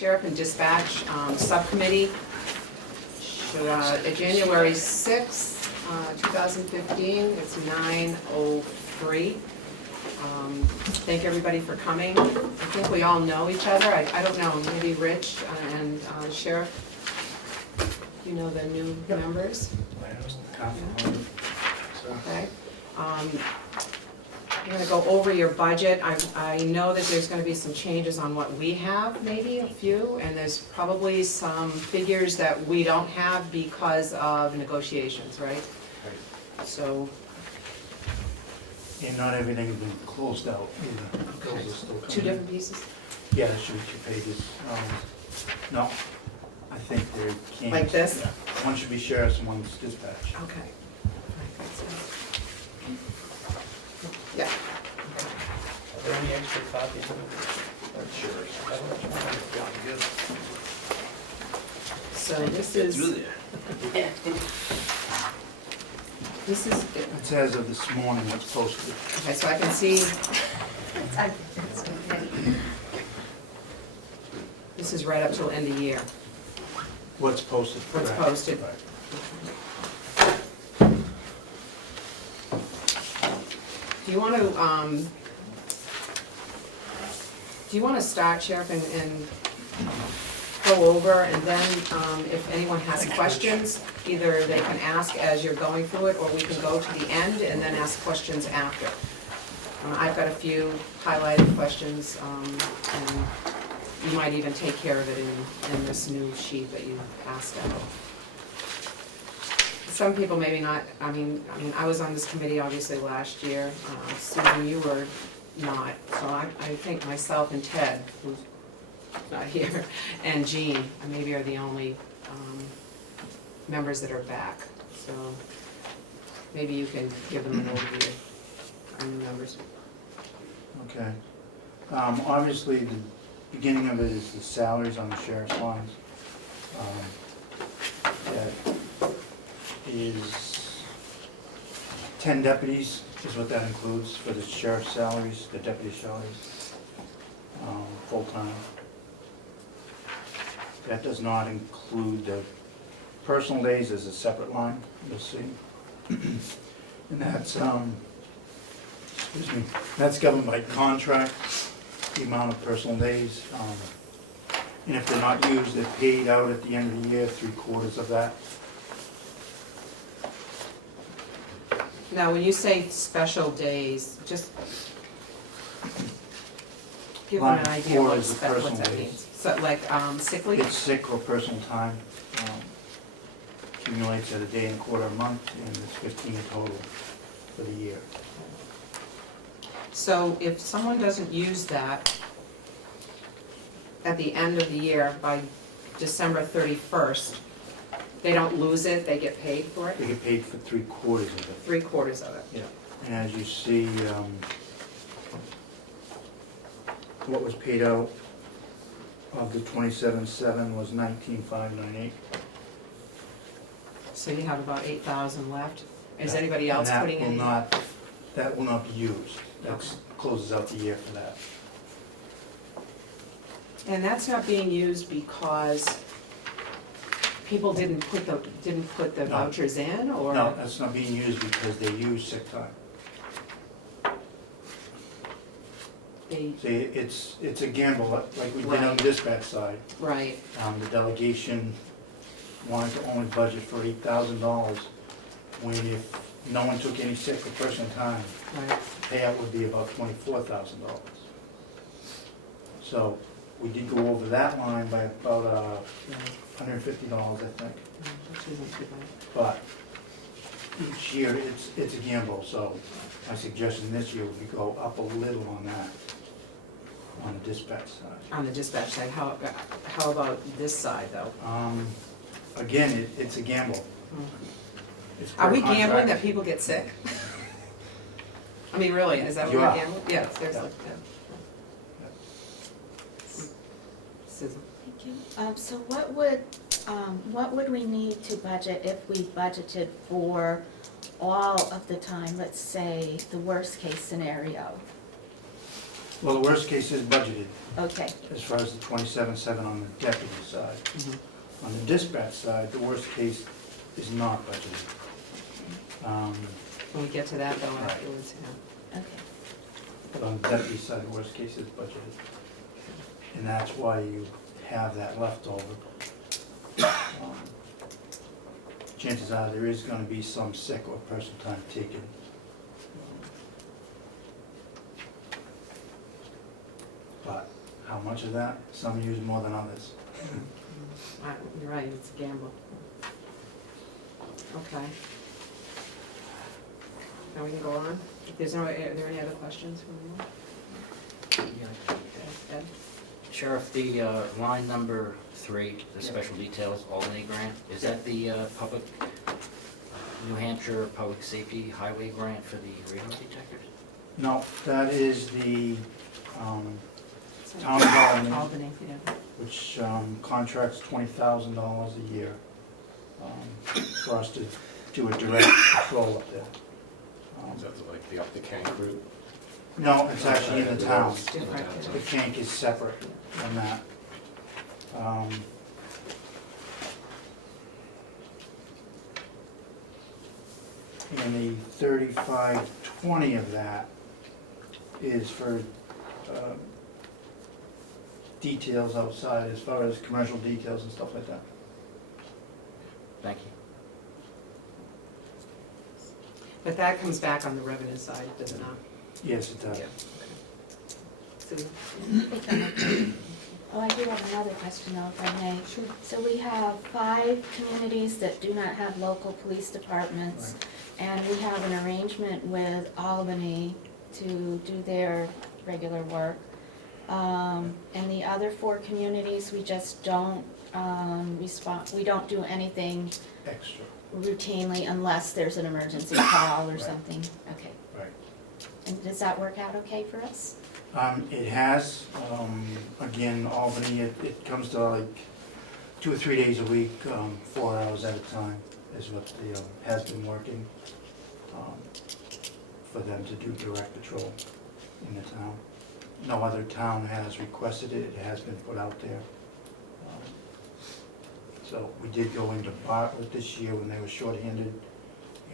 Sheriff and Dispatch Subcommittee, January 6th, 2015, it's 9:03. Thank everybody for coming. I think we all know each other. I don't know, maybe Rich and Sheriff, you know the new members? Okay. I'm going to go over your budget. I know that there's going to be some changes on what we have, maybe a few, and there's probably some figures that we don't have because of negotiations, right? So. And not everything has been closed out either. Okay. Those are still Two coming. different pieces? Yeah, there should be 2 pages. No, I think they can't. Like this? Yeah. One should be sheriff's and one's dispatch. Okay. Yeah. Are there any extra copies of it? So this is, It's as of this morning what's posted. okay, so I can see, this is right up till end of year. What's posted. What's correct. posted. Right. Do you want to start, Sheriff, and go over, and then if anyone has questions, either they can ask as you're going through it, or we can go to the end and then ask questions after. I've got a few highlighted questions, and you might even take care of it in this new sheet that you passed out. Some people maybe not, I mean, I was on this committee obviously last year. Susan, you were not, so I think myself and Ted, who's not here, and Jean, maybe are the only members that are back. So maybe you can give them an overview on the members. Okay. Obviously, the beginning of it is the salaries on the sheriff's lines. That is 10 deputies is what that includes for the sheriff's salaries, the deputy salaries, full-time. That does not include the personal days as a separate line, you'll see. And that's, excuse me, that's governed by contract, the amount of personal days. And if they're not used, they're paid out at the end of the year, 3/4 of that. Now, when you say special days, just give them an Line idea 4 what is the personal that days. means. So like sick leave? It's sick or personal time. Accumulates at a day and a quarter a month, and it's 15 total for the year. So if someone doesn't use that at the end of the year by December 31st, they don't lose it, they get paid for it? They get paid for 3/4 of it. 3/4 of it. Yeah. And as you see, what was paid out of the 27,700 was 19,598. So you have about 8,000 left. Is anybody else putting in? That will not be used. That closes out the year for that. And that's not being used because people didn't put the No. vouchers in, or? No, that's not being used because they use sick time. They, See, it's a gamble, like we did on Right. the dispatch side. right, The delegation wanted to only budget for $8,000, when if no one took any sick or personal time, right. payout would be about $24,000. So we did go over that line by about $150, I think. Which isn't too bad. But each year, it's a gamble, so my suggestion this year would be go up a little on that, on the dispatch side. On the dispatch side, how about this side, though? Again, it's a gamble. It's per Are we gambling contract. that people get sick? I mean, really, is that what You we're are. gambling? Yeah, seriously. Yeah. Susan? Thank you. So what would we need to budget if we budgeted for all of the time, let's say, the worst case scenario? Well, the worst case is budgeted, Okay, as far as the 27.7 on the deputy side. On the dispatch side, the worst case is not budgeted. When we get to that though Right. afterwards, yeah. okay. But on the deputy side, the worst case is budgeted. And that's why you have that leftover. Um, Chances are there is gonna be some sick or personal time taken. But how much of that? Some use more than others. You're right, it's a gamble. Okay. Now we can go on. If there's no, are there any other questions from you? Ed? Sheriff, the line number 3, the special details Albany grant, is that the public, New Hampshire Public Safety Highway grant for the radar detectors? No, that is the town of Albany, Albany, yeah. which contracts $20,000 a year for us to do a direct patrol up there. Is that like the up the Kank route? No, it's actually in the town. It's different. The tank is separate from that. And the 3520 of that is for details outside, as far as commercial details and stuff like that. Thank you. But that comes back on the revenue side, does it not? Yes, it does. Yeah. Okay. Oh, I do have another question though, if I may. Sure. So we have 5 communities that do not have local police departments, and we have an arrangement with Albany to do their regular work. And the other 4 communities, we just don't respond, we don't do anything Extra, routinely unless there's an emergency call or Right. something. Okay. right. And does that work out okay for us? It has, again, Albany, it comes to like 2 or 3 days a week, 4 hours at a time is what the, has been working for them to do direct patrol in the town. No other town has requested it, it has been put out there. So we did go into Bartlett this year when they were shorthanded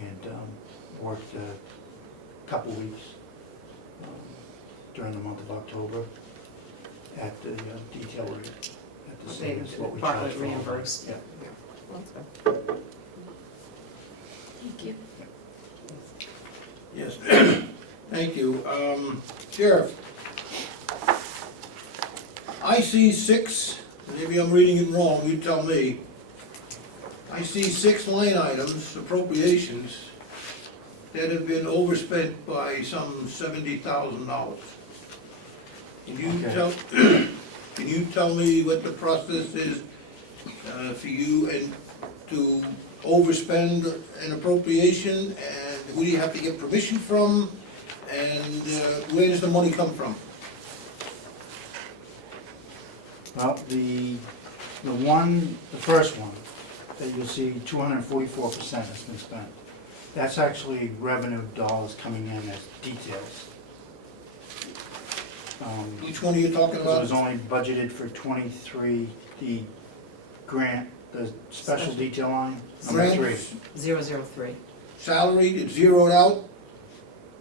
and worked a couple weeks during the month of October at the detail rate, at the same as what we charge Bartlett for all of them. reimbursed. Yeah. Well, that's good. Thank you. Yes, thank you. Sheriff, I see 6, maybe I'm reading it wrong, you tell me. I see 6 line items, appropriations, that have been overspent by some $70,000. Can you Okay. tell, can you tell me what the process is for you and to overspend an appropriation, and who do you have to get permission from, and where does the money come from? Well, the first one, that you'll see 244% has been spent. That's actually revenue dollars coming in as details. Which one are you talking Because it was about? only budgeted for 23, the grant, the special detail line, number 3. Grants, 003. salary, it's zeroed out?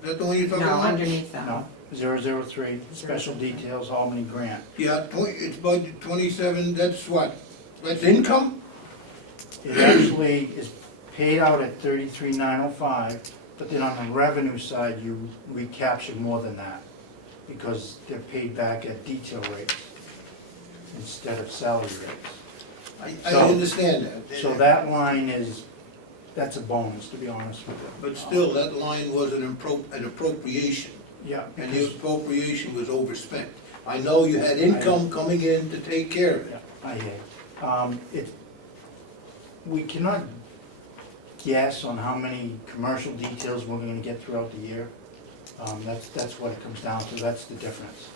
Is that the one you're talking No, about? underneath that one. No, 003, special 003. details, Albany grant. Yeah, it's budget 27, that's what? That's income? It actually is paid out at 33,905, but then on the revenue side, you recapture more than that, because they're paid back at detail rates instead of salary rates. I So- understand that. So that line that's a bonus, to be honest with you. But still, that line was an appropriation, Yeah, and the because, appropriation was overspent. I know you had income coming in to take care of it. yeah, I hear. We cannot guess on how many commercial details we're gonna get throughout the year. That's what it comes down to, that's the difference.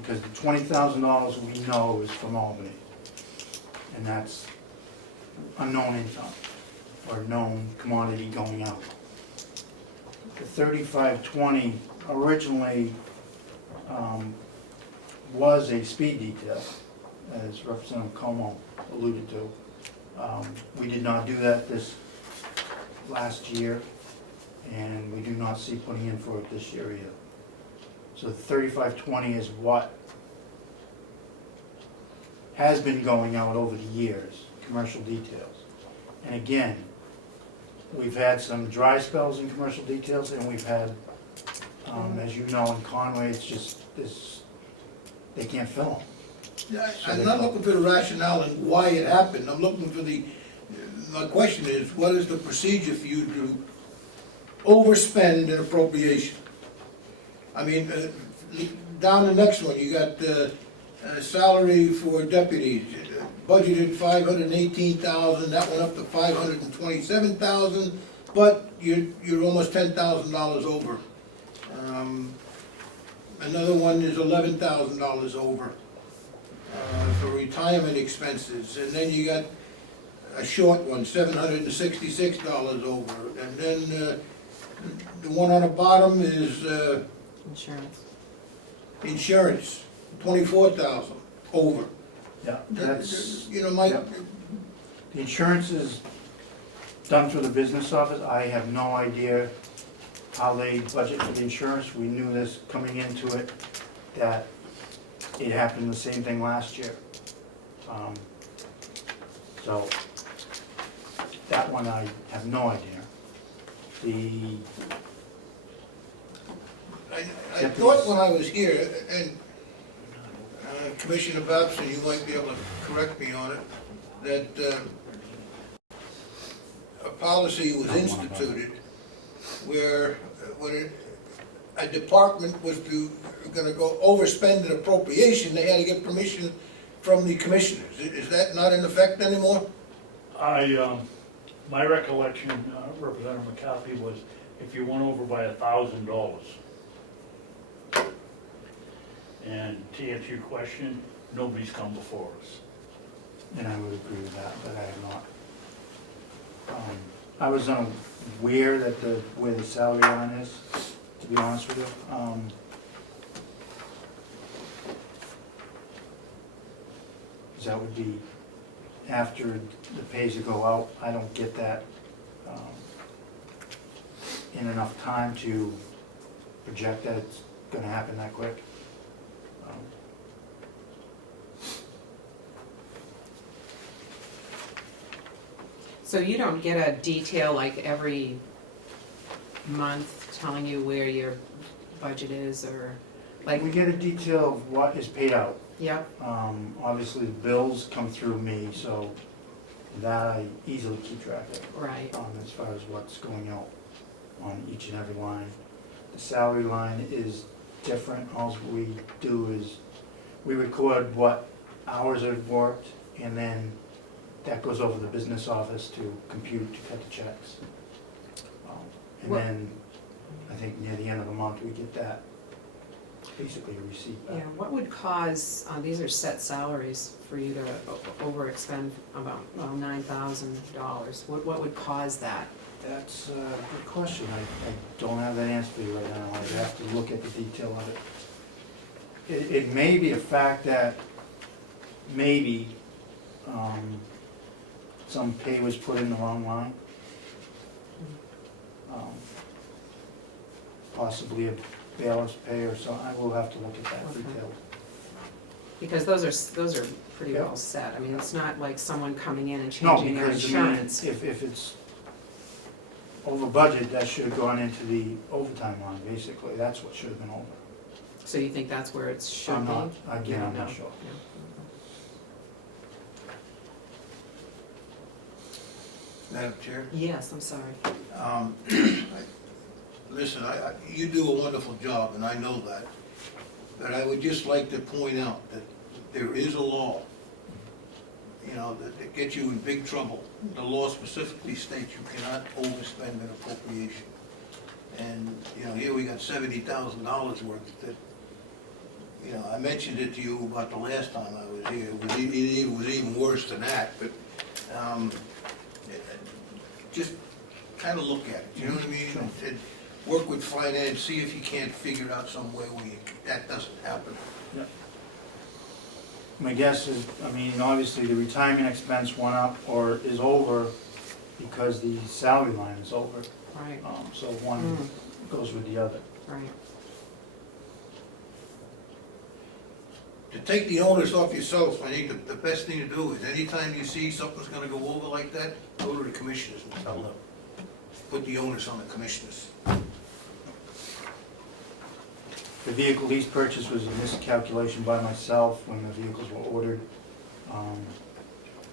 Because the $20,000 we know is from Albany, and that's unknown income, or known commodity going out. The 3520 originally was a speed detail, as Representative Comeau alluded to. We did not do that this last year, and we do not see putting in for it this year either. So 3520 is what has been going out over the years, commercial details. And again, we've had some dry spells in commercial details, and we've had, as you know, in Conway, it's just, they can't fill them. Yeah, I'm not looking for the rationale and why it happened, I'm looking for my question is, what is the procedure for you to overspend an appropriation? I mean, down the next one, you got salary for deputies, budgeted $518,000, that went up to $527,000, but you're almost $10,000 over. Another one is $11,000 over for retirement expenses, and then you got a short one, $766 over, and then the one on the bottom is Insurance. insurance, $24,000 over. Yeah, that's, You know, my, Yep. The insurance is done through the business office. I have no idea how they budget for the insurance. We knew this coming into it, that it happened the same thing last year. So, that one I have no idea. I thought when I was here, and Commissioner Babson, you might be able to correct me on it, that a policy was instituted where when a department was gonna go overspend an appropriation, they had to get permission from the commissioners. Is that not in effect anymore? My recollection, Representative McCarthy, was if you went over by $1,000. And to answer your question, nobody's come before us. And I would agree with that, but I have not. I was unaware that where the salary line is, to be honest with you. 'Cause that would be after the pays to go out. I don't get that in enough time to project that it's gonna happen that quick. So you don't get a detail like every month telling you where your budget is, or like, We get a detail of what is paid out. yep, Obviously, the bills come through me, so that I easily keep track of, right, as far as what's going out on each and every line. The salary line is different. All we do is, we record what hours I've worked, and then that goes over to the business office to compute, to cut the checks. And What- then, I think near the end of the month, we get that, basically a receipt yeah, back. what would cause, these are set salaries for you to overexpend about, well, $9,000, what would cause that? That's a good question. I don't have that answer for you right now. I'd have to look at the detail of it. It may be a fact that maybe some pay was put in the wrong line. Possibly a bailiff's pay or so. I will have to look at that Okay. detail. Because those are pretty Yeah. well set, I mean, it's not like someone coming in and No, changing their because I mean, insurance. if it's over budget, that should have gone into the overtime line, basically. That's what should have been over. So you think that's where it should I'm be? not, again, I'm No. not sure. Yeah. Madam Chair? Yes, I'm sorry. Listen, you do a wonderful job, and I know that. But I would just like to point out that there is a law, you know, that gets you in big trouble. The law specifically states you cannot overspend an appropriation. And, you know, here we got $70,000 worth that, you know, I mentioned it to you about the last time I was here. It was even worse than that, but, just kind of look at it, you know what I mean? Sure. work with finance, see if you can't figure out some way where that doesn't happen. My guess is, I mean, obviously the retirement expense went up or is over because the salary line is over. Right, So one goes with the other. right. To take the onus off yourself, I think the best thing to do is anytime you see something's gonna go over like that, go to the commissioners and tell them. Put the onus on the commissioners. The vehicle lease purchase was a miscalculation by myself when the vehicles were ordered.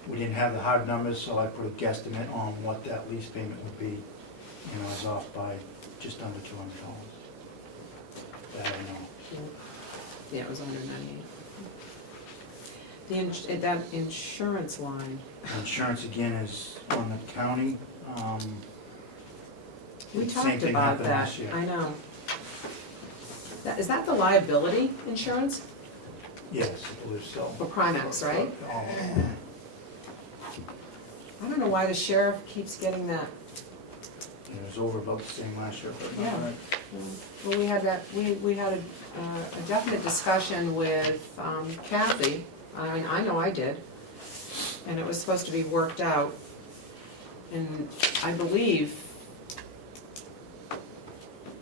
We didn't have the hard numbers, so I put a guesstimate on what that lease payment would be, and I was off by just under $200. That I know. Yeah, it was under 98. That insurance line, Insurance again is on the county. we Same talked thing about happened that, last year. I know. Is that the liability insurance Yes, I believe so. for Primex, right? I don't know why the sheriff keeps getting that. It was over about the same last year, but Yeah. not right. Well, we had that, we had a definite discussion with Kathy, I mean, I know I did, and it was supposed to be worked out. And I believe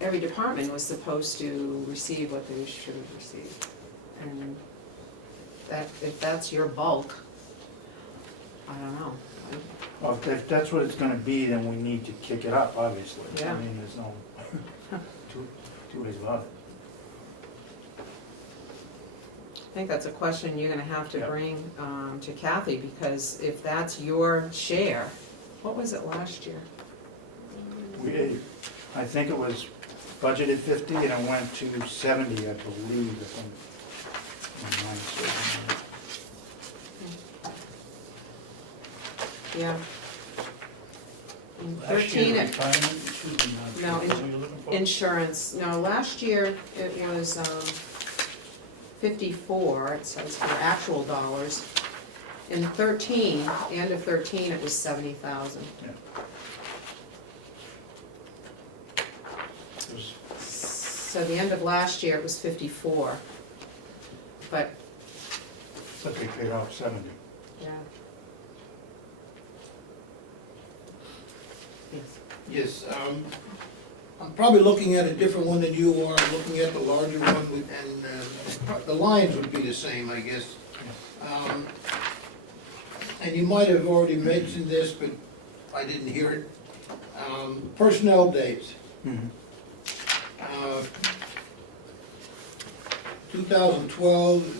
every department was supposed to receive what they should have received. And that, if that's your bulk, I don't know. Well, if that's what it's gonna be, then we need to kick it up, obviously. Yeah. I mean, there's no two ways about it. I think that's a question you're gonna have to Yeah. bring to Kathy, because if that's your share, what was it last year? I think it was budgeted 50 and it went to 70, I believe, if I'm not mistaken. Yeah. In Last 13, year, it- retirement, excuse me, No, what you're looking for? insurance, no, last year it was 54, it says for actual dollars. In 13, the end of 13, it was 70,000. It was- So the end of last year, it was 54. But, But they paid out 70. yeah. Yes. Yes, I'm probably looking at a different one than you are, I'm looking at the larger one, and the lines would be the same, I guess. And you might have already mentioned this, but I didn't hear it. Personnel dates. Mhm. 2012,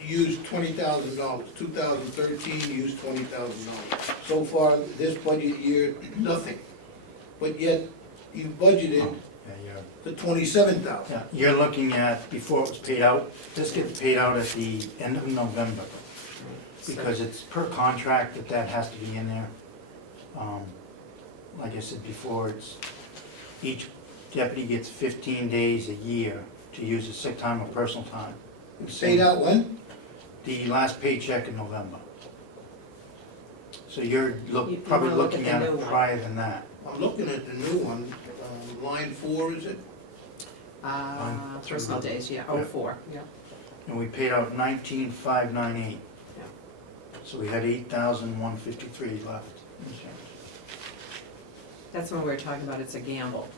you used $20,000. 2013, you used $20,000. So far, this budget year, nothing. But yet, you budgeted Yeah, the 27,000. yeah. You're looking at, before it was paid out, this gets paid out at the end of November, because it's per contract that has to be in there. Like I said before, it's, each deputy gets 15 days a year to use the sick time or personal time. It was paid out when? The last paycheck in November. So you're You probably wanna look looking at at the it new one. prior than that. I'm looking at the new one, line 4, is it? Personal days, yeah, 04, yeah. And we paid out 19,598. Yeah. So we had 8,153 left in change. That's when we were talking about it's a gamble.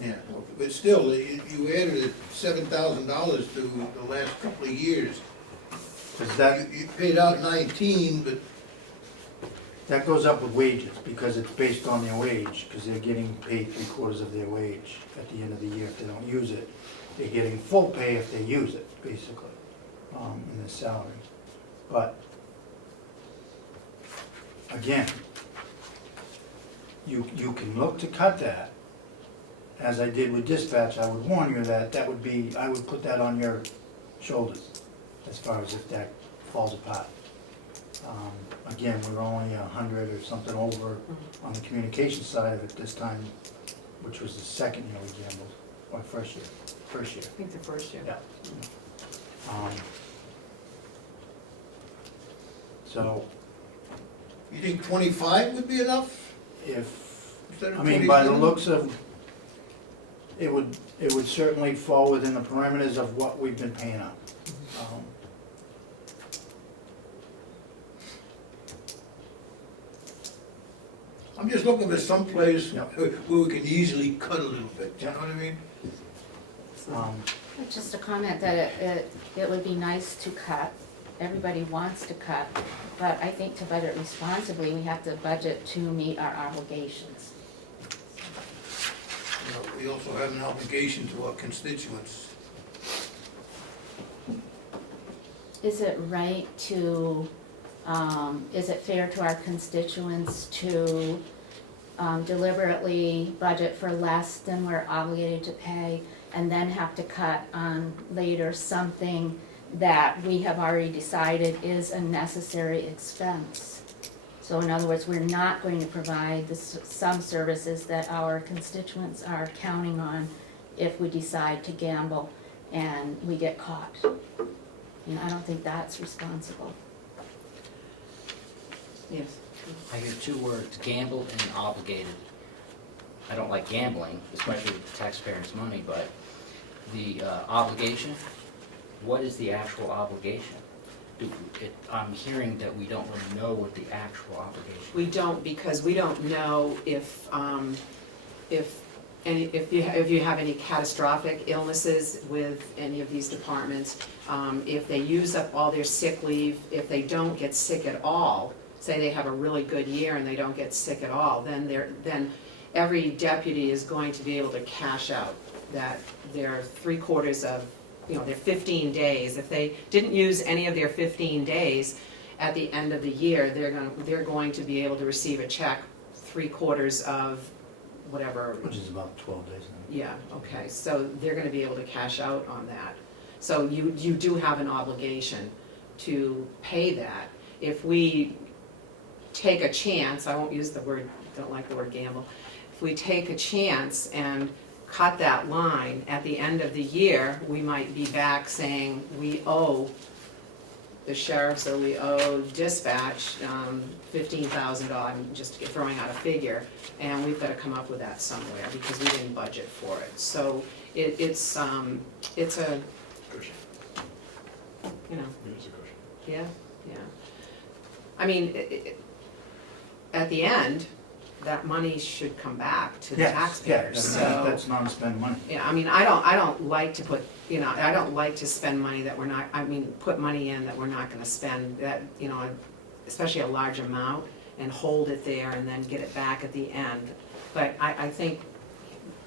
Yeah. But still, you added $7,000 to the last couple of years. Because that, You paid out 19, but that goes up with wages, because it's based on their wage, because they're getting paid 3/4 of their wage at the end of the year if they don't use it. They're getting full pay if they use it, basically, in their salary. But, again, you can look to cut that. As I did with dispatch, I would warn you that that would be, I would put that on your shoulders, as far as if that falls apart. Again, we're only 100 or something over on the communication side of it this time, which was the second year we gambled, or first year. I think the first year. Yeah. So, you think 25 would be enough? if, Instead of I mean, by the 22? looks of it would certainly fall within the parameters of what we've been paying out. I'm just looking for some place Yeah. where we can easily cut a little bit, you know what I mean? Just a comment that it would be nice to cut, everybody wants to cut, but I think to budget responsibly, we have to budget to meet our obligations. You know, we also have an obligation to our constituents. Is it right to, is it fair to our constituents to deliberately budget for less than we're obligated to pay and then have to cut on later something that we have already decided is a necessary expense? So in other words, we're not going to provide some services that our constituents are counting on if we decide to gamble and we get caught. You know, I don't think that's responsible. Yes. I hear two words, gamble and obligated. I don't like gambling, especially with the taxpayers' money, but the obligation, what is the actual obligation? I'm hearing that we don't really know what the actual obligation is. We don't, because we don't know if you have any catastrophic illnesses with any of these departments, if they use up all their sick leave, if they don't get sick at all, say they have a really good year and they don't get sick at all, then every deputy is going to be able to cash out that their 3/4 of, their 15 days. If they didn't use any of their 15 days at the end of the year, they're going to be able to receive a check 3/4 of whatever. Which is about 12 days now. Yeah, okay, so they're gonna be able to cash out on that. So you do have an obligation to pay that. If we take a chance, I won't use the word, don't like the word gamble, if we take a chance and cut that line at the end of the year, we might be back saying, we owe the sheriffs or we owe dispatch $15,000, I'm just throwing out a figure, and we've got to come up with that somewhere because we didn't budget for it. So it's a, yeah, yeah. I mean, at the end, that money should come back to the taxpayers, so. That's non-spend money. Yeah, I mean, I don't like to put, I don't like to spend money that we're not, put money in that we're not gonna spend, that, especially a large amount, and hold it there and then get it back at the end. But I think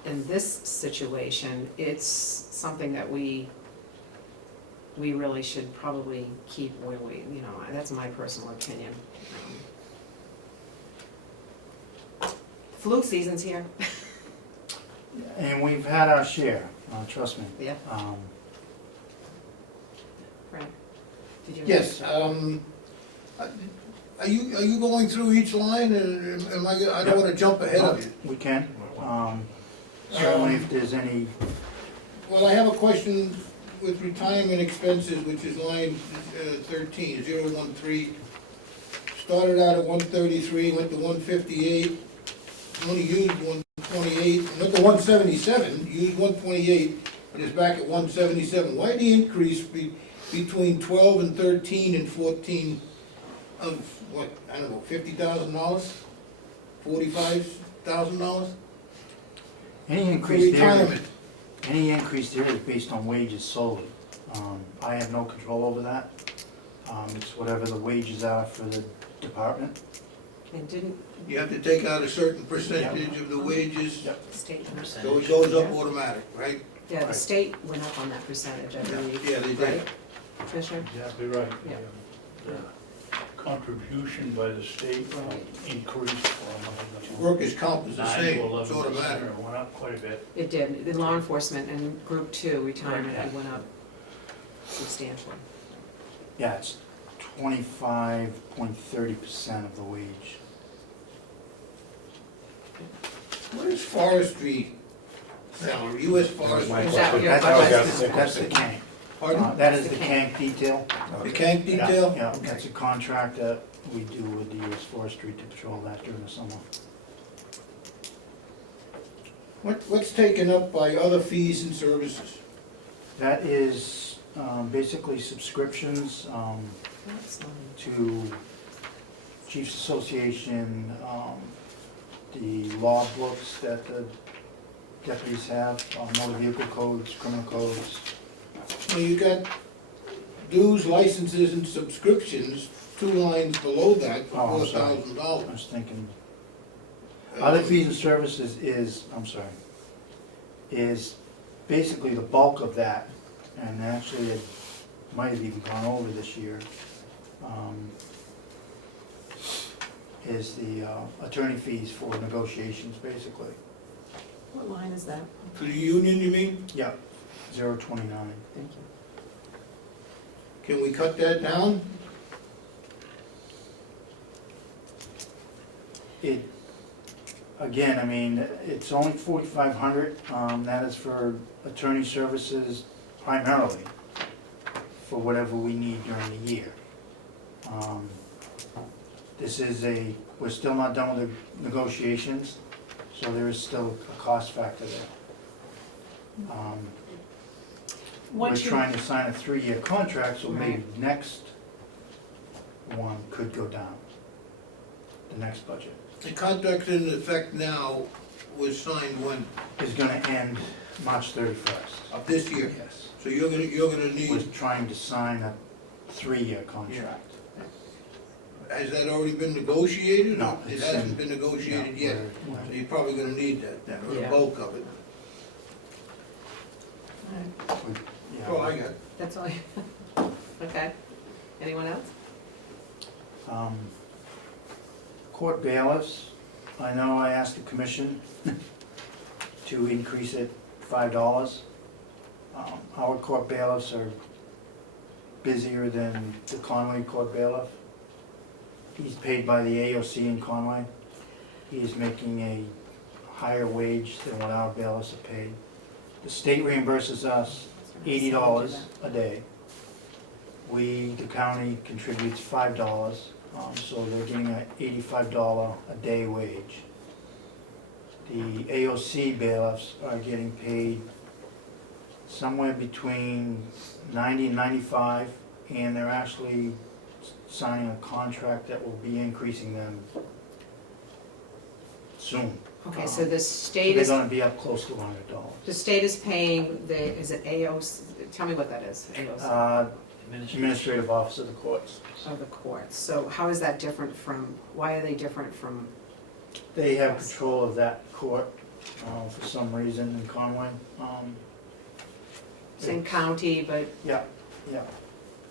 in this situation, it's something that we really should probably keep where we, that's my personal opinion. Flu season's here. And we've had our share, trust me. Yeah. Right. Did you? Yes, are you going through each line, and I don't wanna jump ahead of you. We can. Certainly if there's any, Well, I have a question with retirement expenses, which is line 13, 013. Started out at 133, went to 158, only used 128, went to 177, used 128, but it's back at 177. Why the increase between 12 and 13 and 14 of, what, I don't know, $50,000? $45,000? any For increase there, retirement. any increase there is based on wages solely. I have no control over that. It's whatever the wages are for the department. And didn't You have to take out a certain percentage of the wages, Yep. the state, so it goes up automatic, right? yeah, the state went up on that percentage, I believe. Yeah, they did. Right, Commissioner? Exactly right. Yeah. The contribution by the state Right. increased from Workers' comp is the 9 to same, 11%, it's automatic. or went up quite a bit. It did, the law enforcement and group 2 retirement, Right. it went up substantially. Yeah, it's 25.30% of the wage. What is forestry salary, US forestry? Is that your That's the cank. Pardon? That is the cank detail. The cank detail? Yeah, that's a contract that we do with the US Forestry to patrol that during the summer. What's taken up by other fees and services? That is basically subscriptions That's to Chiefs Association, the law books that the deputies have, motor vehicle codes, criminal codes. Well, you got dues, licenses, and subscriptions, 2 lines below that, for Oh, I'm sorry. I $4,000. was thinking, other fees and services is, is basically the bulk of that, and actually it might have even gone over this year, is the attorney fees for negotiations, basically. What line is that? For the union, you mean? Yep, 029. Thank you. Can we cut that down? It, again, I mean, it's only 4,500, that is for attorney services primarily, for whatever we need during the year. This is we're still not done with the negotiations, so there is still a cost factor there. We're Once you- trying to sign a 3-year contract, so maybe Right. next one could go down, the next budget. The contract's in effect now, was signed when? Is gonna end March 31st. Of this year? Yes. So you're gonna We're need, trying to sign a 3-year contract. has that already been negotiated? No, It it's hasn't in- been negotiated No, yet. we're- So you're probably gonna need that, then, or the Yeah. bulk of it. yeah. That's all I got. That's all you, okay. Anyone else? Court bailiffs, I know I asked the commission to increase it $5. Our court bailiffs are busier than the Conway court bailiff. He's paid by the AOC in Conway. He is making a higher wage than what our bailiffs are paid. The state reimburses us $80 a day. We, the county, contributes $5, so they're getting an $85 a day wage. The AOC bailiffs are getting paid somewhere between 90 and 95, and they're actually signing a contract that will be increasing them soon. Okay, so the So state they're is, gonna be up close to $100. the state is paying is it AOC, tell me what that is, AOC, Administrative Office of the Courts. of the courts. So how is that different from, why are they different from, They have control of that court for some reason in Conway. same county, but, Yeah.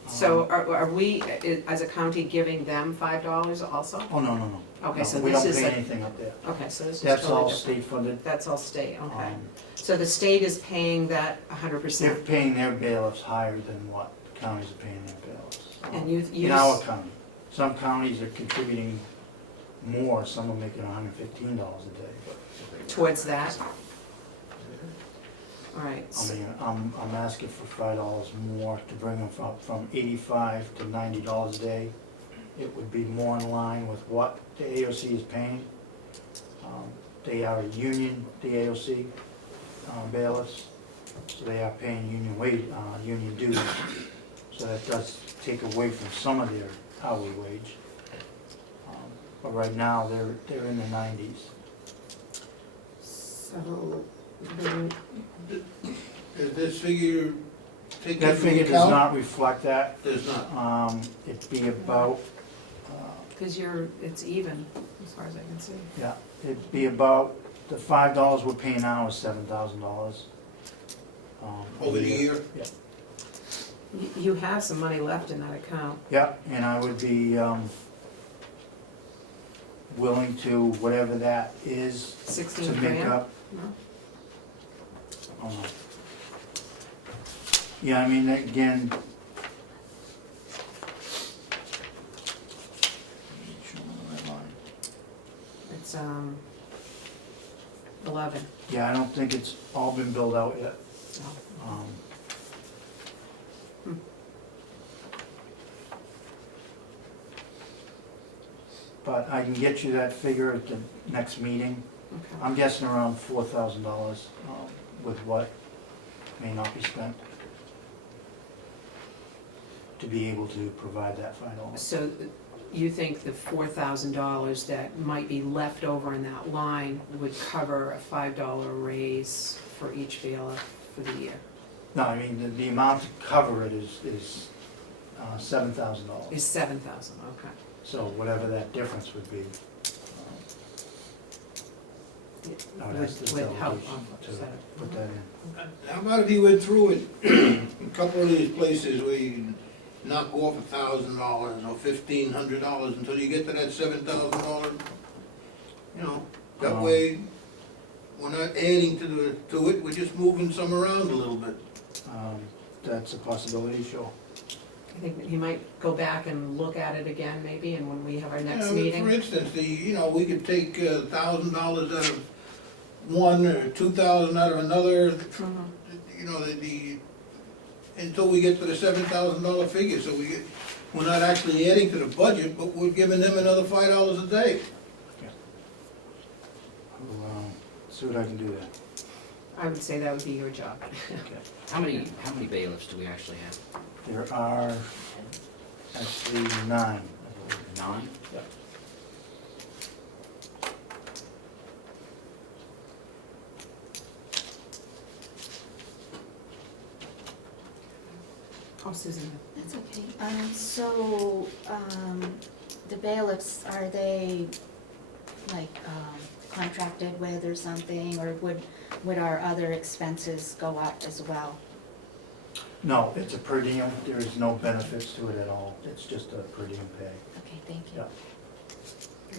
so are we, as a county, giving them $5 also? Oh, no. Okay, No, so we this don't is pay a, anything up there. okay, so this is That's all totally different. state funded. That's all state, okay. Um, So the state is paying that They're 100%? paying their bailiffs higher than what the counties are paying their bailiffs. And you, In our county. Some counties are contributing more, some are making $115 a day, but, towards that? All right, I mean, I'm asking for $5 more to bring them from $85 to $90 a day. It would be more in line with what the AOC is paying. They are a union, the AOC bailiffs, so they are paying union dues. So that does take away from some of their hourly wage. But right now, they're in the 90s. so, then, Does this figure take That into figure does account? not reflect that. Does not. It'd be about, because it's even, as far as I can see. yeah, it'd be about, the $5 we're paying now is $7,000. Over the year? Yeah. You have some money left in that account. Yeah, and I would be willing to, whatever that is, 16 to make grand? up. No? Yeah, I mean, again. It's, 11. Yeah, I don't think it's all been billed out yet. No. But I can get you that figure at the next meeting. Okay. I'm guessing around $4,000 with what may not be spent to be able to provide that final. So you think the $4,000 that might be left over in that line would cover a $5 raise for each bailiff for the year? No, I mean, the amount to cover it is $7,000. Is 7,000, okay. So whatever that difference would be, I would ask the Would help delegation to offset it. put that in. How about if you went through it, a couple of these places where you knock off $1,000 or $1,500 until you get to that $7,000? You know, that way, we're not adding to it, we're just moving some around a little bit. That's a possibility, sure. I think he might go back and look at it again maybe, and when we have our next For meeting. instance, we could take $1,000 out of one or 2,000 out of another, Mhm. until we get to the $7,000 figure, so we're not actually adding to the budget, but we're giving them another $5 a day. I'll see what I can do there. I would say that would be your job. Okay. How many bailiffs do we actually have? There are actually 9, I believe. 9? Yep. Oh, Susan. That's okay. The bailiffs, are they like contracted with or something, or would our other expenses go up as well? No, it's a per diem, there is no benefits to it at all, it's just a per diem pay. Okay, thank you. Yeah.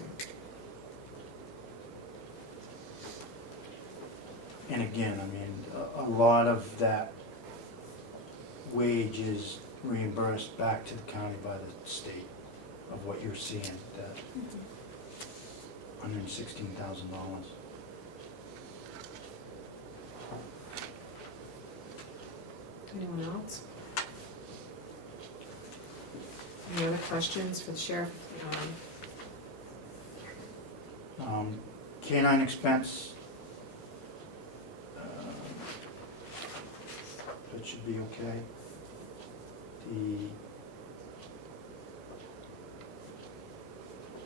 And again, I mean, a lot of that wage is reimbursed back to the county by the state of what you're seeing, that $116,000. Anyone else? Any other questions for the sheriff? Canine expense, that should be okay. The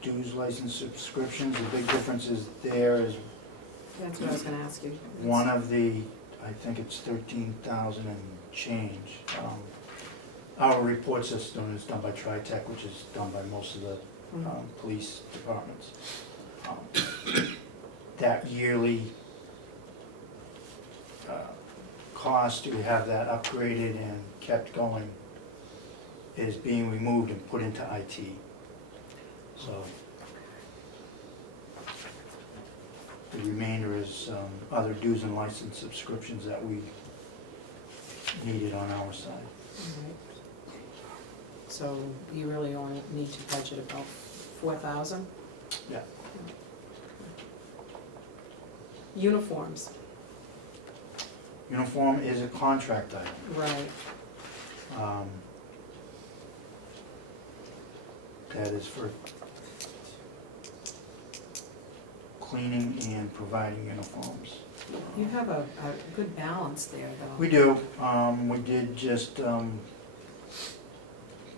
dues license subscriptions, the big difference is there is That's what I was gonna ask you. one of the, I think it's 13,000 and change. Our report system is done by TriTech, which is done by most of the police departments. That yearly cost to have that upgraded and kept going is being removed and put into IT. So the remainder is other dues and license subscriptions that we needed on our side. Alright. So you really only need to budget about 4,000? Yeah. Uniforms, Uniform is a contract item. right. That is for cleaning and providing uniforms. You have a good balance there, though. We do, we did just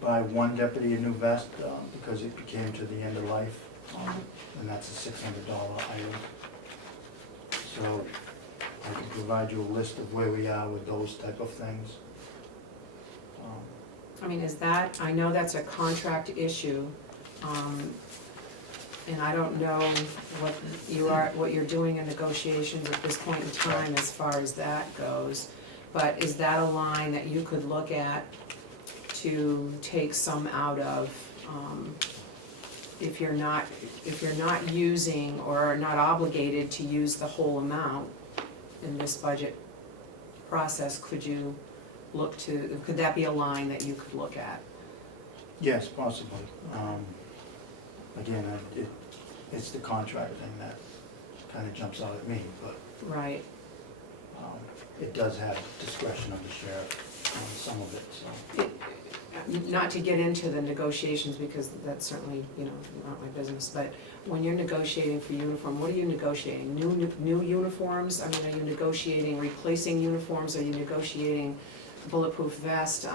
buy one deputy a new vest because it became to the end of life, and that's a $600 item. So I can provide you a list of where we are with those type of things. I mean, is that, I know that's a contract issue, and I don't know what you're doing in negotiations at this point in time as far as that goes, but is that a line that you could look at to take some out of, if you're not using or are not obligated to use the whole amount in this budget process, could that be a line that you could look at? Yes, possibly. Again, it's the contract thing that kind of jumps out at me, but Right, it does have discretion of the sheriff. some of it, so. Not to get into the negotiations, because that's certainly, not my business, but when you're negotiating for uniform, what are you negotiating? New uniforms? I mean, are you negotiating replacing uniforms? Are you negotiating bulletproof vest?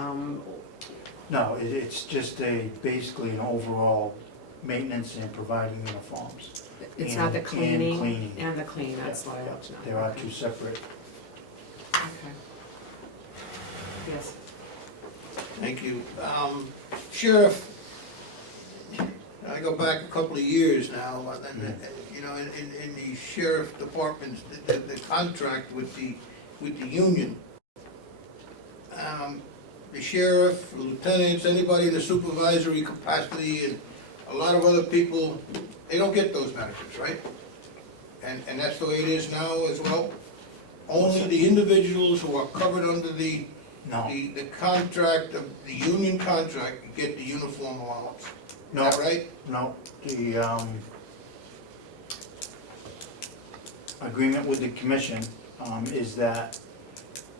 No, it's just basically an overall maintenance and providing uniforms. It's not the And cleaning? cleaning. And the clean, that's Yeah, what I yeah. want to know. There are Okay. two separate. Okay. Yes. Thank you. Sheriff, I go back a couple of years now, and, in the sheriff departments, the contract with the union, the sheriff, lieutenants, anybody in the supervisory capacity, and a lot of other people, they don't get those benefits, right? And that's the way it is now as well? Only the individuals who are covered under the No, the contract, the union contract, get the uniform allowance. Is No. that right? no, the agreement with the commission is that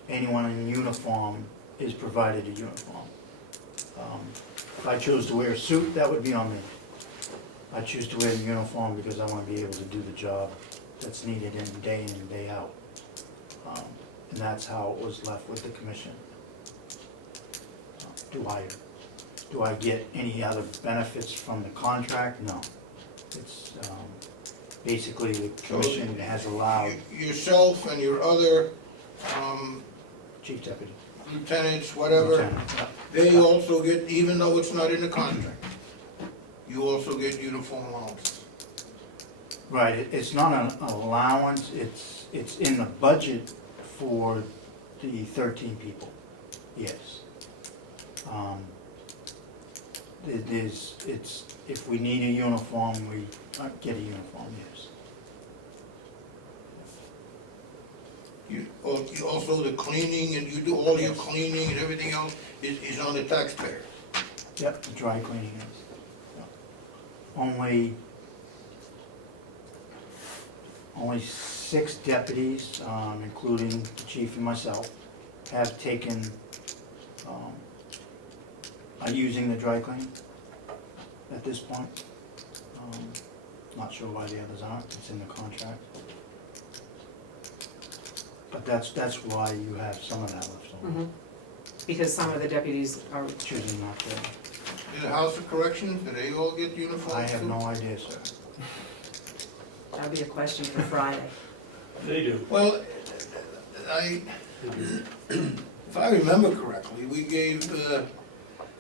anyone in uniform is provided a uniform. If I chose to wear a suit, that would be on me. I choose to wear the uniform because I want to be able to do the job that's needed in and day out. And that's how it was left with the commission. Do I get any other benefits from the contract? No. It's basically the commission has allowed Yourself and your other chief deputy. lieutenants, whatever, Lieutenant, yeah. they also get, even though it's not in the contract, you also get uniform allowance. Right, it's not an allowance, it's in the budget for the 13 people, yes. If we need a uniform, we get a uniform, yes. You also, the cleaning, and you do all your cleaning and everything else is on the taxpayer. Yep, the dry cleaning is. Yeah. Only 6 deputies, including the chief and myself, have taken, are using the dry cleaning at this point. Not sure why the others aren't, it's in the contract. But that's why you have some of that left on, Mhm. Because some of the deputies are, choosing not to. In the House of Corrections, do they all get uniforms too? I have no idea, sir. that'll be a question for Friday. They do. Well, if I remember correctly, we gave, there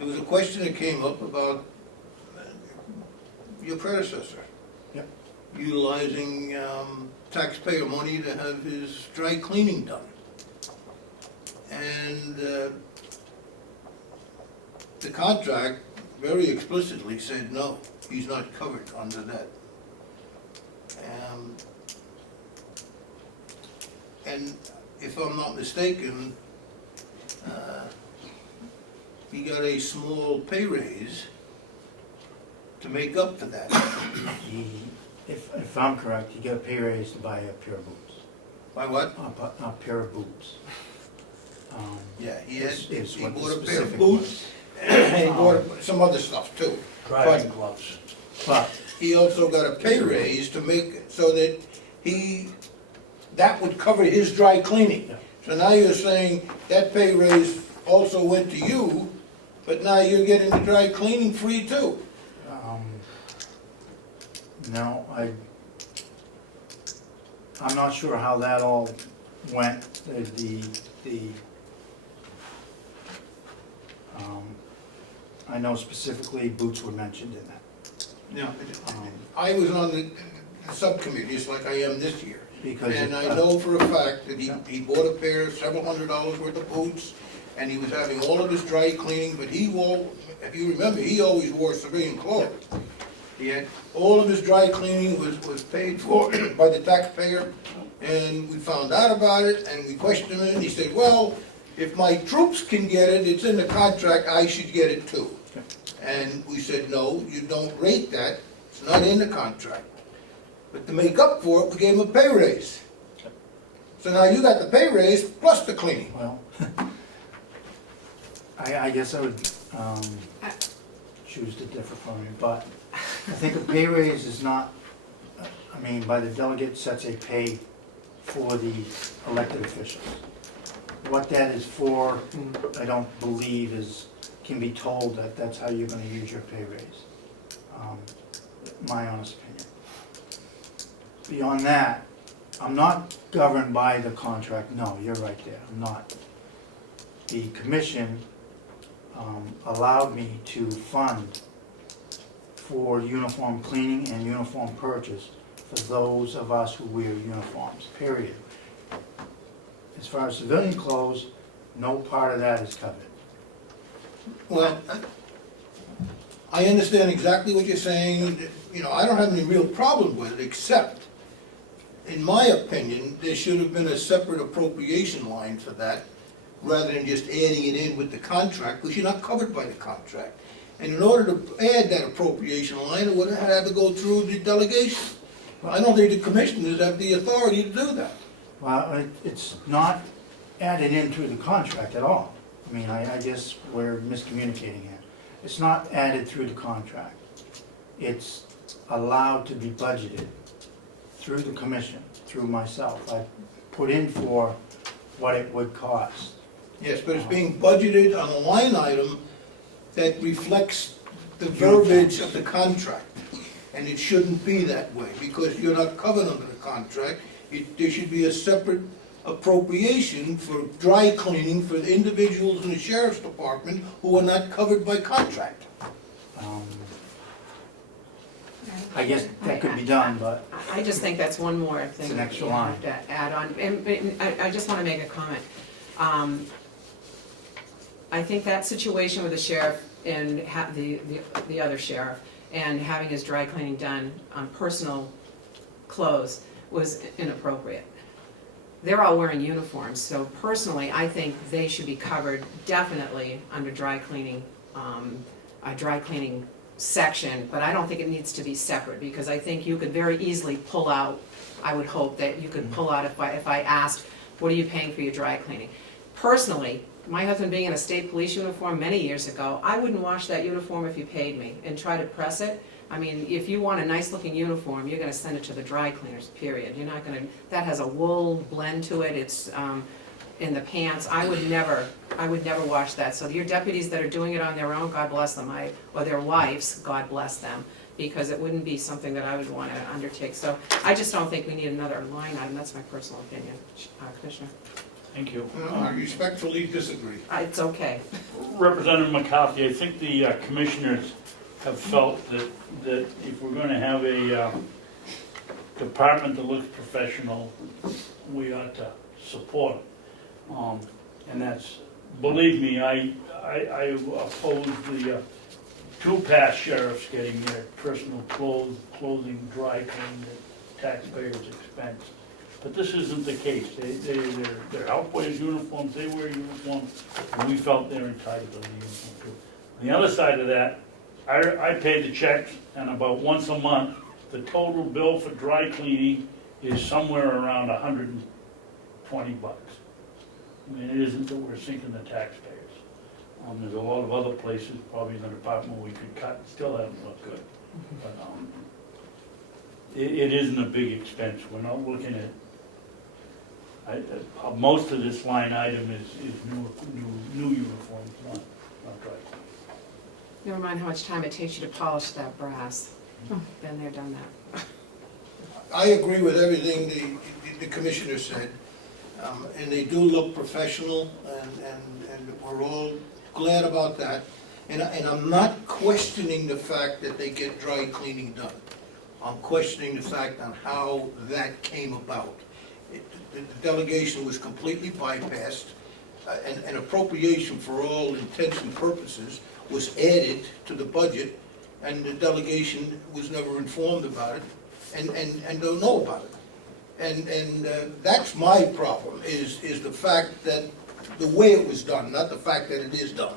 was a question that came up about your predecessor. Yep. Utilizing taxpayer money to have his dry cleaning done. And the contract very explicitly said, no, he's not covered under that. And if I'm not mistaken, he got a small pay raise to make up for that. If I'm correct, you get a pay raise to buy a pair of boots. By what? A pair of boots. Yeah, he Is what the bought a pair of specific boots, and he bought some other stuff too. Driving gloves. But, He also got a pay raise to make, it so that that would cover his dry cleaning. Yeah. So now you're saying that pay raise also went to you, but now you're getting the dry cleaning free too. no, I'm not sure how that all went, I know specifically boots were mentioned in that. Yeah. I was on the subcommittee, just like I am this year. Because And I know for a fact that he bought a pair of several $100s worth of boots, and he was having all of his dry cleaning, but he wore, if you remember, he always wore civilian clothes. He had, all of his dry cleaning was paid for by the taxpayer, and we found out about it, and we questioned him, and he said, well, if my troops can get it, it's in the contract, I should get it too. And we said, no, you don't rate that, it's not in the contract. But to make up for it, we gave him a pay raise. So now you got the pay raise plus the cleaning. Well, I guess I would choose to differ from you, but I think a pay raise is not, I mean, by the delegate sets a pay for the elected officials. What that is for, I don't believe can be told that that's how you're gonna use your pay raise. My honest opinion. Beyond that, I'm not governed by the contract, no, you're right there, I'm not. The commission allowed me to fund for uniform cleaning and uniform purchase for those of us who wear uniforms, period. As far as civilian clothes, no part of that is covered. Well, I understand exactly what you're saying, you know, I don't have any real problem with it, except, in my opinion, there should have been a separate appropriation line for that, rather than just adding it in with the contract, because you're not covered by the contract. And in order to add that appropriation line, it would have had to go through the delegation. I don't think the commissioners have the authority to do that. Well, it's not added in through the contract at all. I mean, I guess we're miscommunicating here. It's not added through the contract. It's allowed to be budgeted through the commission, through myself. I put in for what it would cost. Yes, but it's being budgeted on a line item that reflects the verbiage of the contract. And it shouldn't be that way, because you're not covered under the contract. There should be a separate appropriation for dry cleaning for the individuals in the sheriff's department who are not covered by contract. I guess that could be done, but I just think that's one more thing. It's an extra you have line. to add on, and I just wanna make a comment. I think that situation with the sheriff and the other sheriff, and having his dry cleaning done on personal clothes was inappropriate. They're all wearing uniforms, so personally, I think they should be covered definitely under dry cleaning, a dry cleaning section, but I don't think it needs to be separate, because I think you could very easily pull out, I would hope that you could pull out if I asked, what are you paying for your dry cleaning? Personally, my husband being in a state police uniform many years ago, I wouldn't wash that uniform if you paid me and try to press it. I mean, if you want a nice looking uniform, you're gonna send it to the dry cleaners, period. You're not gonna, that has a wool blend to it, it's in the pants. I would never wash that. So your deputies that are doing it on their own, God bless them, or their wives, God bless them, because it wouldn't be something that I would wanna undertake. So I just don't think we need another line item, that's my personal opinion. Commissioner? Thank you. I respectfully disagree. It's okay. Representative McCarthy, I think the commissioners have felt that if we're gonna have a department that looks professional, we ought to support it. And that's, believe me, I oppose the two past sheriffs getting their personal clothing dry cleaned at taxpayers' expense. But this isn't the case. They're outwears uniforms, they wear uniforms, and we felt they're entitled to the uniform too. On the other side of that, I pay the checks, and about once a month, the total bill for dry cleaning is somewhere around $120. I mean, it isn't that we're sinking the taxpayers. There's a lot of other places, probably in the department, we could cut and still have them look good. But it isn't a big expense. We're not looking at, most of this line item is new uniforms, not dry cleaning. Never mind how much time it takes you to polish that brass. Been there, done that. I agree with everything the commissioner said, and they do look professional, and we're all glad about that. And I'm not questioning the fact that they get dry cleaning done. I'm questioning the fact on how that came about. The delegation was completely bypassed. An appropriation for all intents and purposes was added to the budget, and the delegation was never informed about it, and don't know about it. And that's my problem, is the fact that the way it was done, not the fact that it is done.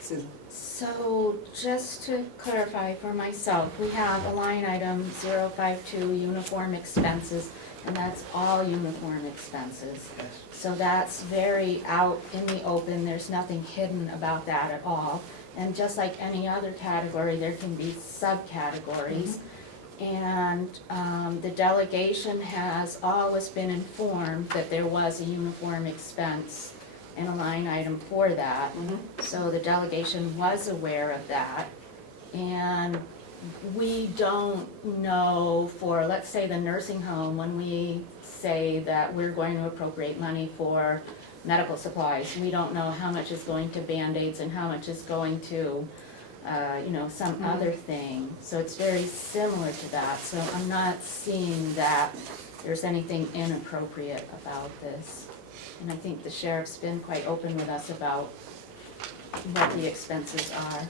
Susan? So, just to clarify for myself, we have a line item 052 uniform expenses and that's all uniform expenses. So that's very out in the open, there's nothing hidden about that at all. And just like any other category, there can be subcategories. And the delegation has always been informed that there was a uniform expense and a line item for that. So the delegation was aware of that. And we don't know for, let's say, the nursing home, when we say that we're going to appropriate money for medical supplies, we don't know how much is going to Band-Aids and how much is going to, some other thing. So it's very similar to that. So I'm not seeing that there's anything inappropriate about this. And I think the sheriff's been quite open with us about what the expenses are.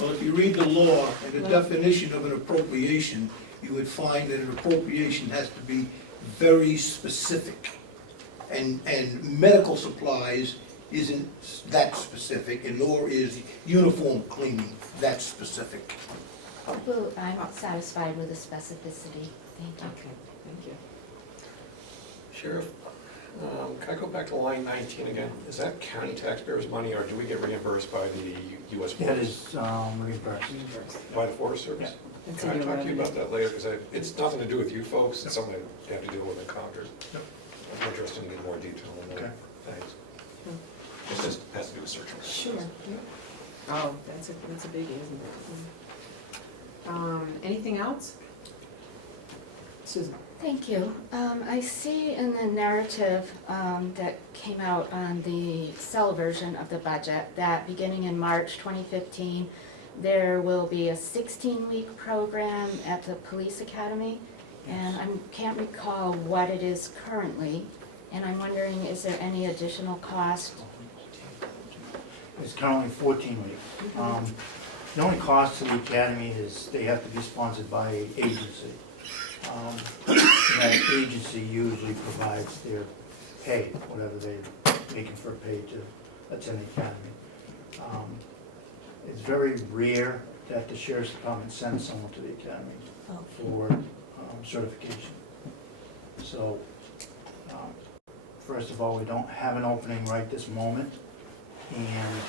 Well, if you read the law and the definition of an appropriation, you would find that an appropriation has to be very specific. And medical supplies isn't that specific, and nor is uniform cleaning that specific. Well, I'm satisfied with the specificity. Thank you. Okay, thank you. Sheriff, can I go back to line 19 again? Is that county taxpayers' money, or do we get reimbursed by the US That Forest? is reimbursed. By the Forest Service? That's Can I in your talk to you revenue. about that later, because it's nothing to do with you folks, it's something I have to deal with in Congress. Yep. I'm interested in getting more detail on that. Okay. Thanks. It just has to do with search. Sure. Oh, that's a biggie, isn't it? Anything else? Susan? Thank you. I see in the narrative that came out on the Excel version of the budget that beginning in March 2015, there will be a 16-week program at the police academy. And I can't recall what it is currently. And I'm wondering, is there any additional cost? It's currently 14 weeks. The only cost to the academy is they have to be sponsored by an agency. And that agency usually provides their pay, whatever they're making for pay to attend the academy. It's very rare that the sheriff's department sends someone to the academy for certification. So, first of all, we don't have an opening right this moment, and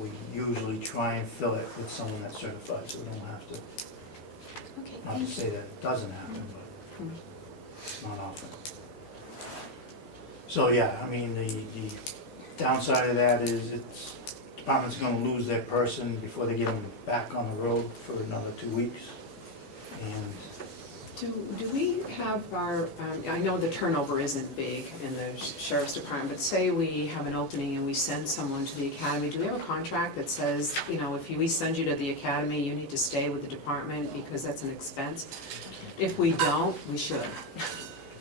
we usually try and fill it with someone that's certified, so we don't have to. Okay, Not to thank say you. that it doesn't happen, but it's not often. So, yeah, I mean, the downside of that is department's gonna lose their person before they get them back on the road for another 2 weeks. And Do we have our, I know the turnover isn't big in the sheriff's department, but say we have an opening and we send someone to the academy, do we have a contract that says, if we send you to the academy, you need to stay with the department because that's an expense? If we don't, we should.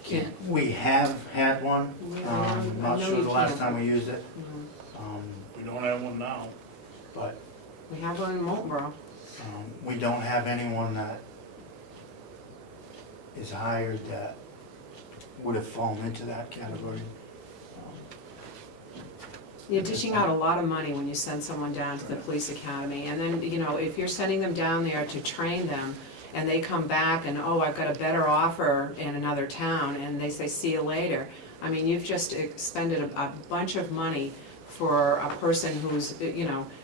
Can't. we have had one, I not know sure you the last can't. time we used it, We don't have one now. but We have one in Marlboro. we don't have anyone that is hired that would have fallen into that category. You're dishing out a lot of money when you send someone down to the police academy, and then, if you're sending them down there to train them, and they come back and, oh, I've got a better offer in another town, and they say, see you later. I mean, you've just expended a bunch of money for a person who's,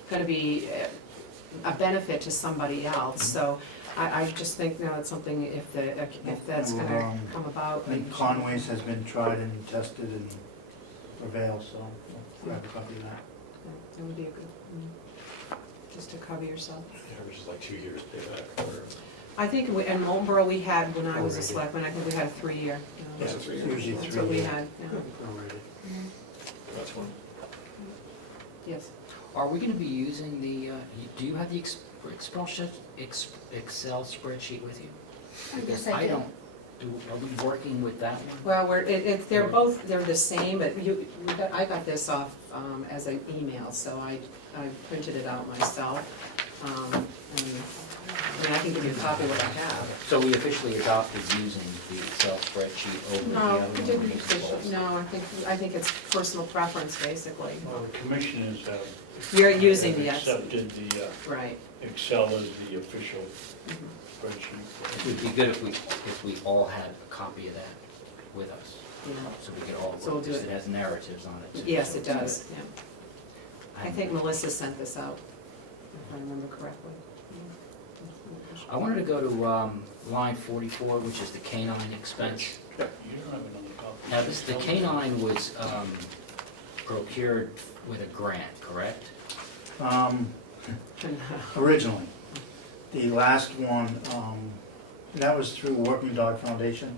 gonna be a benefit to somebody else, so I just think now it's something, if that's gonna come about. I think Conway's has been tried and tested and prevailed, so we'll grab a copy of that. That would be a good, just to cover yourself. Average is like 2 years payback. Or I think in Marlboro, we had, when I was a Prorated. selectman, I think we had a 3-year. Yeah, it it's 3 years? usually That's 3 what we years. had, yeah. Prorated. That's one. Yes. Are we gonna be using do you have the Excel spreadsheet with you? Yes, Because I do. don't. Are we working with that one? Well, they're the same, but I got this off as an email, so I printed it out myself. And, I can give you a copy of what I have. So we officially adopted using the Excel spreadsheet over the No, other we one? didn't officially, no, I think it's personal preference, basically. Well, the commissioners have You're using the, accepted the right. Excel is the official Mhm. It spreadsheet. would be good if we all had a copy of that with us, Yeah. so we could all So we'll look, do because it. it has narratives on it too. Yes, so it it's does, good. yeah. I think Melissa sent this out, if I remember correctly. I wanted to go to line 44, which is the canine expense. You don't have another copy. Now, the canine was procured with a grant, correct? Originally, the last one, that was through Working Dog Foundation.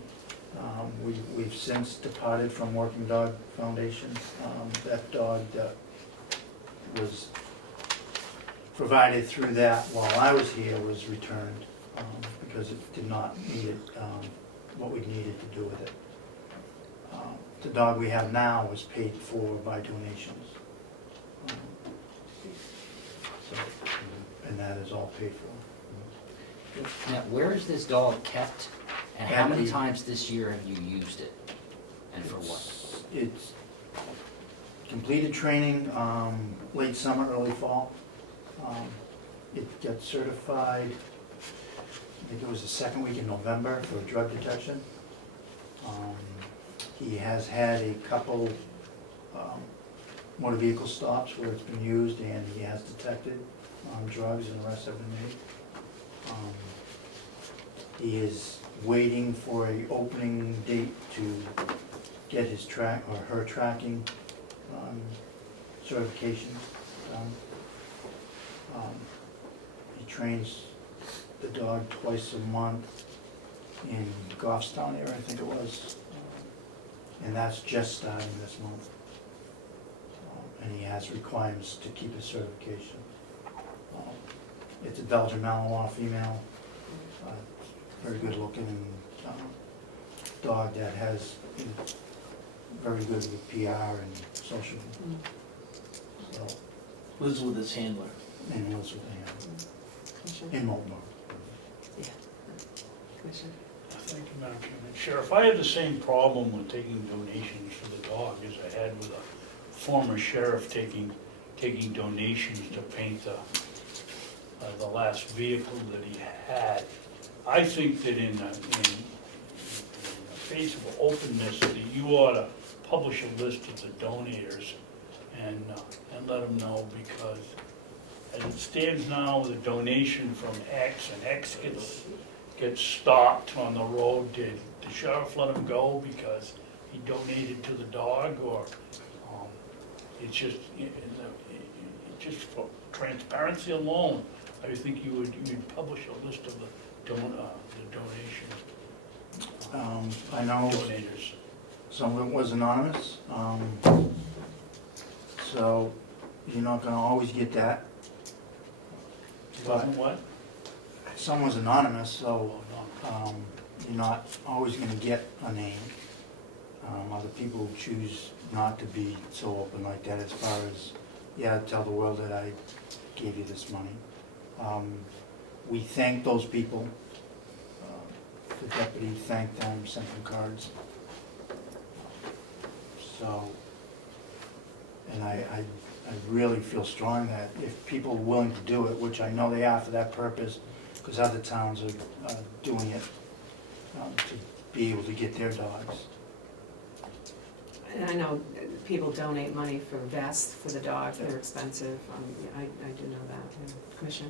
We've since departed from Working Dog Foundation. That dog that was provided through that while I was here was returned, because it did not meet what we needed to do with it. The dog we have now was paid for by donations. So, and that is all paid for. Now, where is this dog kept, and how At many the- times this year have you used it, and for what? It's completed training, late summer, early fall. It got certified, I think it was the second week in November for drug detection. He has had a couple motor vehicle stops where it's been used and he has detected drugs and arrests have been made. He is waiting for a opening date to get his track, or her tracking certification done. He trains the dog twice a month in Goffstown area, I think it was, and that's just starting this month. And he has requirements to keep his certification. It's a Belgian Malinois female, very good looking dog that has, very good with PR and social. So, Lives with his handler. and lives with him Commissioner? in Multnomah. Commissioner? Thank you, Madam Chairman. Sheriff, I had the same problem with taking donations for the dog as I had with a former sheriff taking donations to paint the last vehicle that he had. I think that in the face of openness, that you ought to publish a list of the donators and let them know, because as it stands now, the donation from X, and X gets stopped on the road. Did the sheriff let him go because he donated to the dog, or it's just, just for transparency alone, I think you'd publish a list of the donation I know donators. some of it was anonymous, so you're not gonna always get that. But Wasn't what? some was anonymous, so Oh, no. you're not always gonna get a name. Other people choose not to be so open like that as far as, yeah, tell the world that I gave you this money. We thank those people. The deputy thanked them, sent them cards. So, and I really feel strong that if people are willing to do it, which I know they are for that purpose, because other towns are doing it to be able to get their dogs. And I know people donate money for vests for the dog, they're expensive, I do know that. Yeah. Commissioner?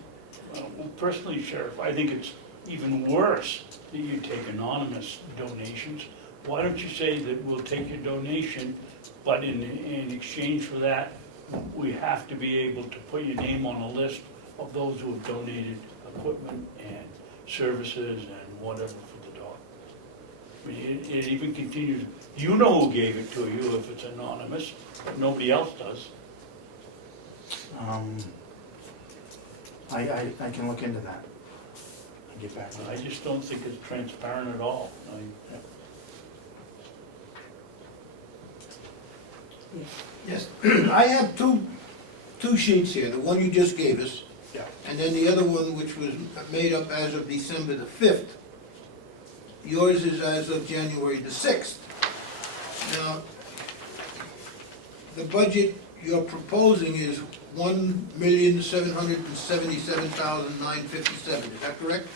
Well, personally, Sheriff, I think it's even worse that you take anonymous donations. Why don't you say that we'll take your donation, but in exchange for that, we have to be able to put your name on a list of those who have donated equipment and services and whatever for the dog. I mean, it even continues, you know who gave it to you if it's anonymous, but nobody else does. I can look into that and get back to I you. just don't think it's transparent at all. Yes, I have two sheets here, the one you just gave us, Yeah. and then the other one which was made up as of December the 5th. Yours is as of January the 6th. Now, the budget you're proposing is $1,777,957, is that correct?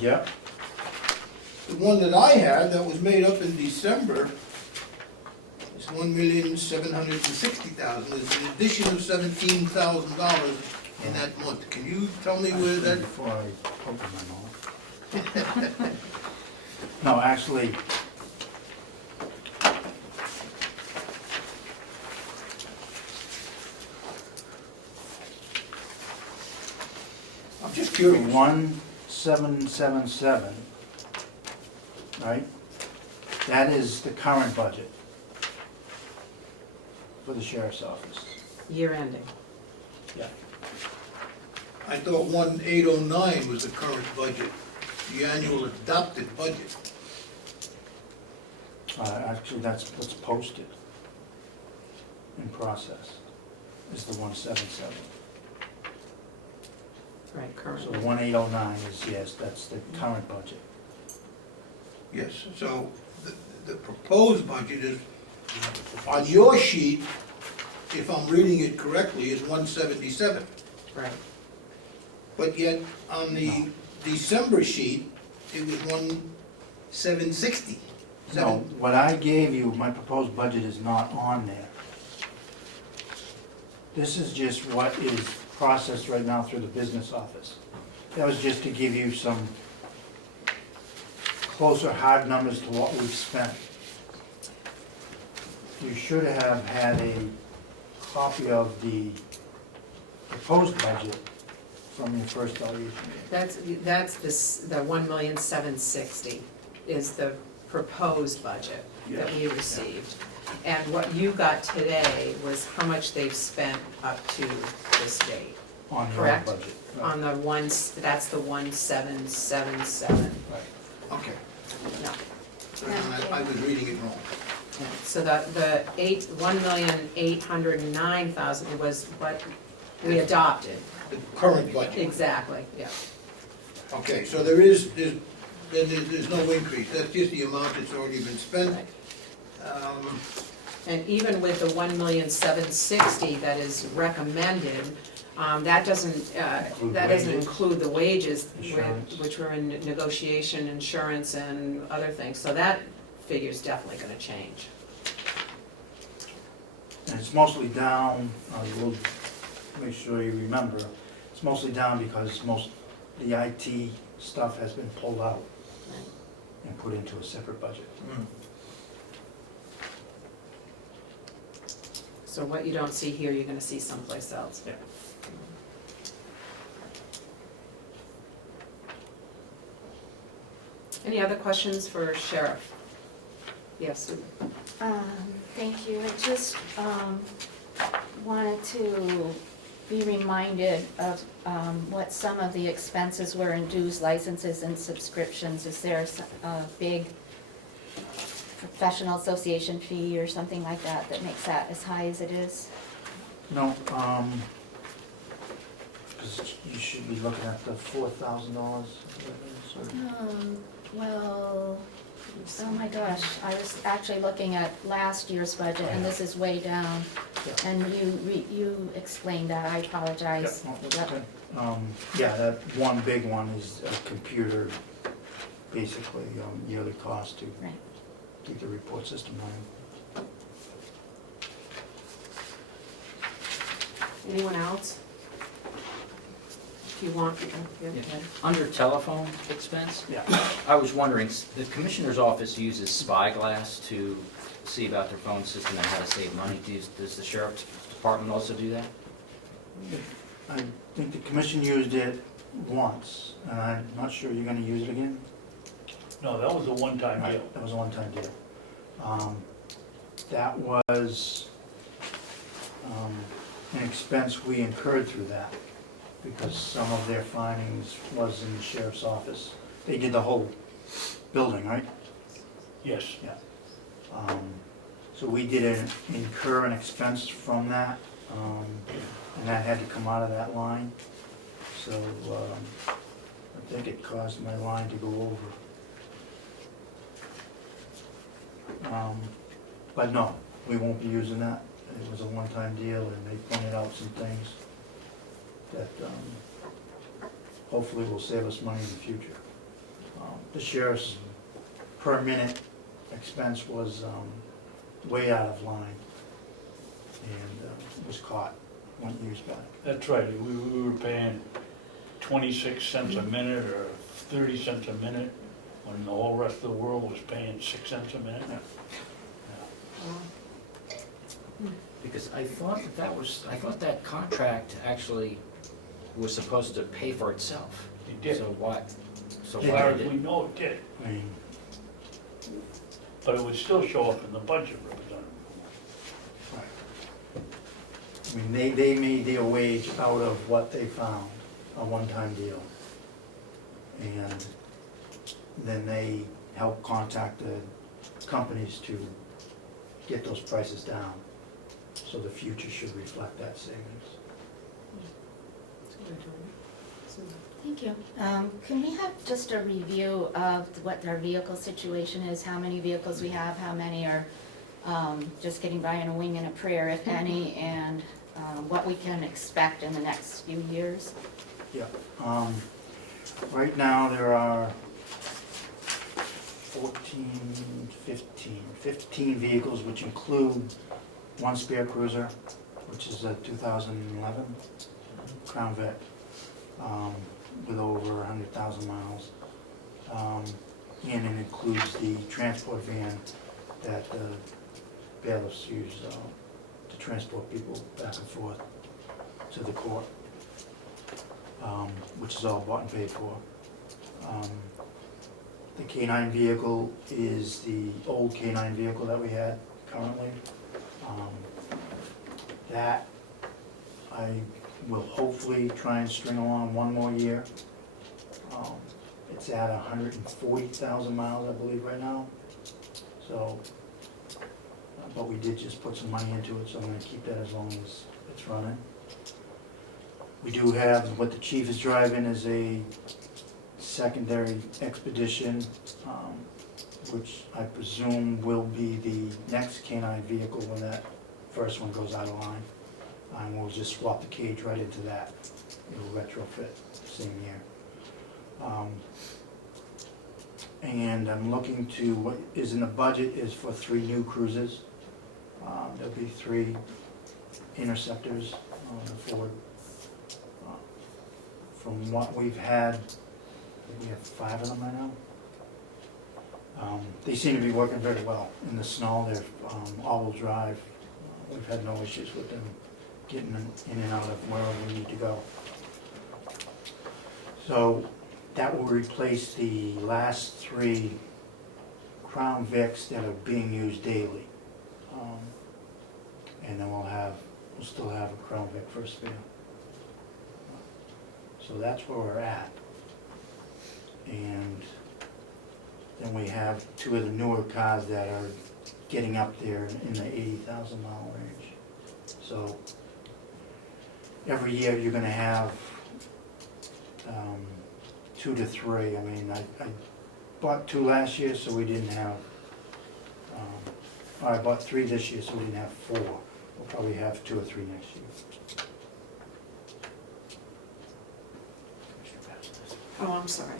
Yep, The one that I had that was made up in December is $1,760,000. There's an addition of $17,000 in that month. Can you tell me where that? before I open my mouth. No, actually, I'm just curious. 1777, right? That is the current budget for the sheriff's office. Year ending. Yeah. I thought 1809 was the current budget, the annual adopted budget. Actually, that's what's posted in process, is the 177. Right, So currently. the 1809 is, yes, that's the current budget. Yes, so the proposed budget is, on your sheet, if I'm reading it correctly, is 177. Right. But yet, on the December sheet, it was 1760. No, what I gave you, my proposed budget is not on there. This is just what is processed right now through the business office. That was just to give you some closer hard numbers to what we've spent. You should have had a copy of the proposed budget from your first delegation meeting. That's the 1,760,000 is the proposed budget that we received. And what you got today was how much they've spent up to this date. On your Correct. budget. Right. On the that's the 1,777. Right. Okay, No. I was reading it wrong. So the 1,809,000 was what we adopted. The current budget. Exactly, yeah. Okay, so there's no increase, that's just the amount that's already been spent. Right. And even with the 1,760,000 that is recommended, that doesn't wages. include the wages, Insurance. which were in negotiation, insurance and other things. So that figure's definitely gonna change. And it's mostly down, we'll make sure you remember, it's mostly down because the IT stuff has been pulled out and put into a separate budget. So what you don't see here, you're gonna see someplace else. Yeah. Any other questions for Sheriff? Yes, Thank you. I just wanted to be reminded of what some of the expenses were in dues, licenses, and subscriptions. Is there a big professional association fee or something like that that makes that as high as it is? No, because you should be looking at the $4,000. Well, oh my gosh, I was actually looking at last year's budget, and this is way down. Yeah. And you explained that, I apologize. Yep. Yeah, that one big one is a computer, basically, yearly cost to Right. keep the report system running. anyone else? If you want, yeah, Yeah. Ted. Under telephone expense, Yeah. I was wondering, the commissioner's office uses Spyglass to see about their phone system and how to save money. Does the sheriff's department also do that? I think the commission used it once, and I'm not sure you're gonna use it again. No, that was a one-time deal. Right, that was a one-time deal. That was an expense we incurred through that, because some of their findings was in the sheriff's office. They did the whole building, right? Yes. So we did incur an expense from that, and that had to come out of that line. So I think it caused my line to go over. But no, we won't be using that. It was a one-time deal, and they pointed out some things that hopefully will save us money in the future. The sheriff's per minute expense was way out of line, and was caught, went years back. That's right, we were paying 26 cents a minute or 30 cents a minute, when the whole rest of the world was paying 6 cents a minute. Because I thought I thought that contract actually was supposed to pay for itself. It did. So why, so As why far as did we it? know, it did, I mean, but it would still show up in the budget, Representative. I mean, they made their wage out of what they found, a one-time deal. And then they helped contact the companies to get those prices down. So the future should reflect that savings. Thank you. Can we have just a review of what our vehicle situation is, how many vehicles we have, how many are just getting by on a wing and a prayer, if any, and what we can expect in the next few years? Yeah. Right now, there are 15 vehicles, which include one spare cruiser, which is a 2011 Crown Vic, with over 100,000 miles. And it includes the transport van that bailiffs use to transport people back and forth to the court, which is all bought and paid for. The K-9 vehicle is the old K-9 vehicle that we had currently. That I will hopefully try and string along one more year. It's at 140,000 miles, I believe, right now. So, but we did just put some money into it, so I'm gonna keep that as long as it's running. We do have, what the chief is driving is a secondary expedition, which I presume will be the next K-9 vehicle when that first one goes out of line. And we'll just swap the cage right into that. It'll retrofit the same year. And I'm looking to, what is in the budget is for 3 new cruisers. There'll be 3 interceptors on the Ford. From what we've had, we have 5 of them right now. They seem to be working very well in the snow. They're all-wheel drive. We've had no issues with them getting in and out of wherever we need to go. So that will replace the last 3 Crown Vics that are being used daily. And then we'll still have a Crown Vic for spare. So that's where we're at. And then we have 2 of the newer cars that are getting up there in the 80,000 mile range. So every year you're gonna have 2 to 3. I mean, I bought 2 last year, so we didn't have, or I bought 3 this year, so we didn't have 4. We'll probably have 2 or 3 next year. Oh, I'm sorry.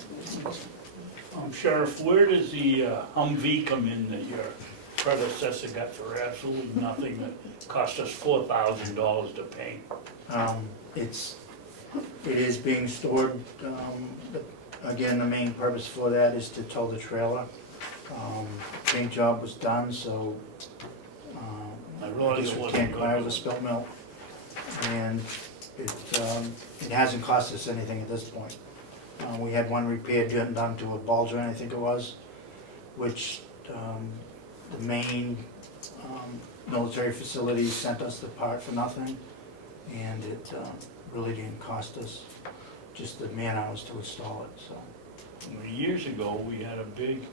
Sheriff, where does the Humvee come in that your predecessor got for absolutely nothing that cost us $4,000 to paint? It is being stored. Again, the main purpose for that is to tow the trailer. Paint job was done, so I realize guess it we wasn't can't good. come out with a spill mill. And it hasn't cost us anything at this point. We had one repair done to a ball joint, I think it was, which the main military facility sent us the part for nothing, and it really didn't cost us just the man hours to install it, so. Years ago, we had a big,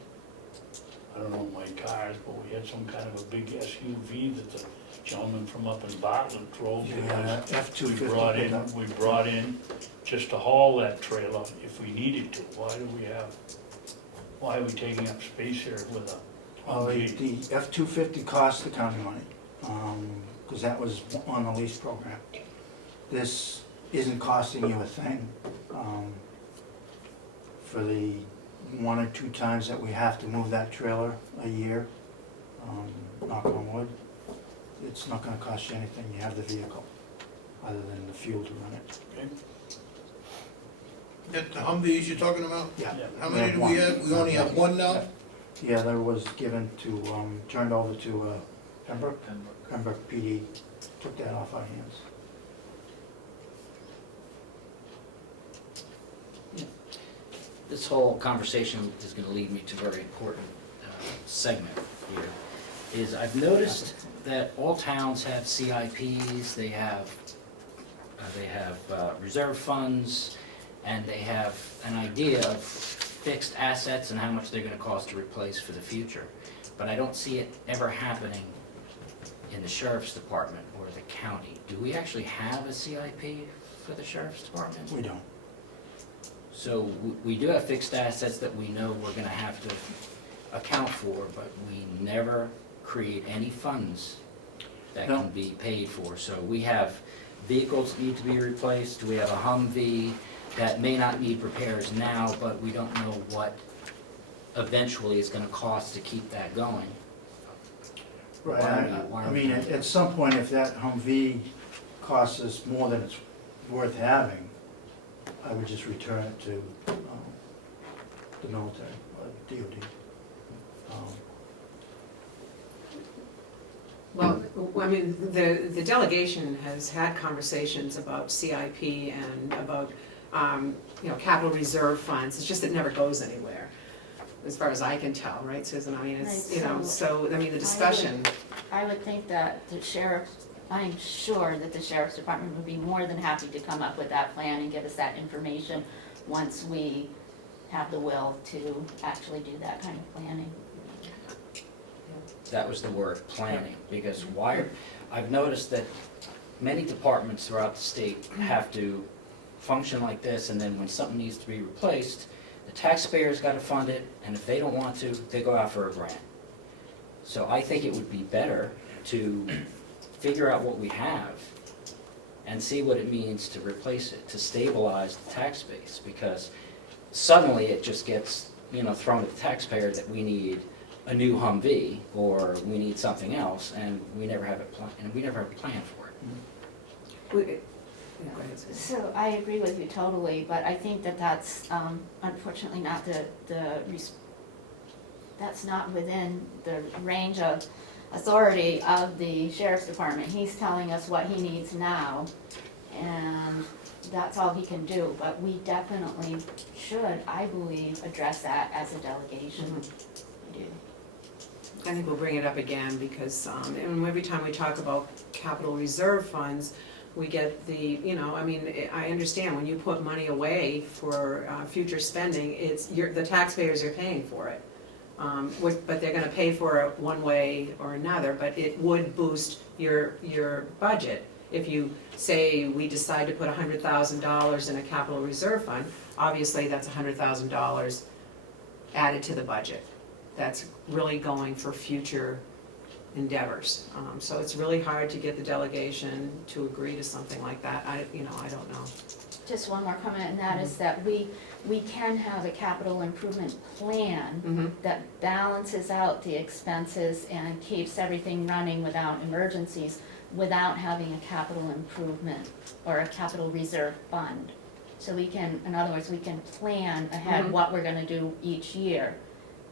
I don't know my cars, but we had some kind of a big SUV that the gentleman from up in Bartlett drove. Yeah, because F-250 pickup. We brought in just to haul that trailer if we needed to. Why are we taking up space here with a Well, Humvee? the F-250 costs the county money. because that was on the lease program. This isn't costing you a thing. For the 1 or 2 times that we have to move that trailer a year, knock on wood, it's not gonna cost you anything, you have the vehicle, other than the fuel to run it. Okay. That the Humvees you're talking about? Yeah. How many do we have? We only have one now? Yeah, that was given to, turned over to Pembroke PD, took that off our hands. This whole conversation is gonna lead me to a very important segment here, is I've noticed that all towns have CIPs, they have reserve funds, and they have an idea of fixed assets and how much they're gonna cost to replace for the future. But I don't see it ever happening in the sheriff's department or the county. Do we actually have a CIP for the sheriff's department? We don't. So we do have fixed assets that we know we're gonna have to account for, but we never create any funds that No. can be paid for. So we have vehicles that need to be replaced, we have a Humvee that may not need repairs now, but we don't know what eventually it's gonna cost to keep that going. Right, Why I are we- mean, at some point, if that Humvee costs us more than it's worth having, I would just return it to the military, DOD. Well, I mean, the delegation has had conversations about CIP and about, capital reserve funds. It's just it never goes anywhere, as far as I can tell, right, Susan? I mean, it's, Right, so, I mean, the discussion, I would think that the sheriff, I'm sure that the sheriff's department would be more than happy to come up with that plan and give us that information once we have the will to actually do that kind of planning. That was the word, planning, because I've noticed that many departments throughout the state have to function like this, and then when something needs to be replaced, the taxpayer's gotta fund it, and if they don't want to, they go out for a grant. So I think it would be better to figure out what we have and see what it means to replace it, to stabilize the tax base, because suddenly it just gets, thrown at the taxpayer that we need a new Humvee, or we need something else, and we never have a plan for it. go ahead, Susan. So I agree with you totally, but I think that that's unfortunately not that's not within the range of authority of the sheriff's department. He's telling us what he needs now, and that's all he can do. But we definitely should, I believe, address that as a delegation. We do. I think we'll bring it up again because, and every time we talk about capital reserve funds, we get the, I understand when you put money away for future spending, the taxpayers are paying for it. But they're gonna pay for it one way or another, but it would boost your budget. If you say we decide to put $100,000 in a capital reserve fund, obviously that's $100,000 added to the budget. That's really going for future endeavors. So it's really hard to get the delegation to agree to something like that. I don't know. Just one more comment, and that is that we can have a capital improvement plan that balances out the expenses and keeps everything running without emergencies, without having a capital improvement or a capital reserve fund. So we can, in other words, we can plan ahead what we're gonna do each year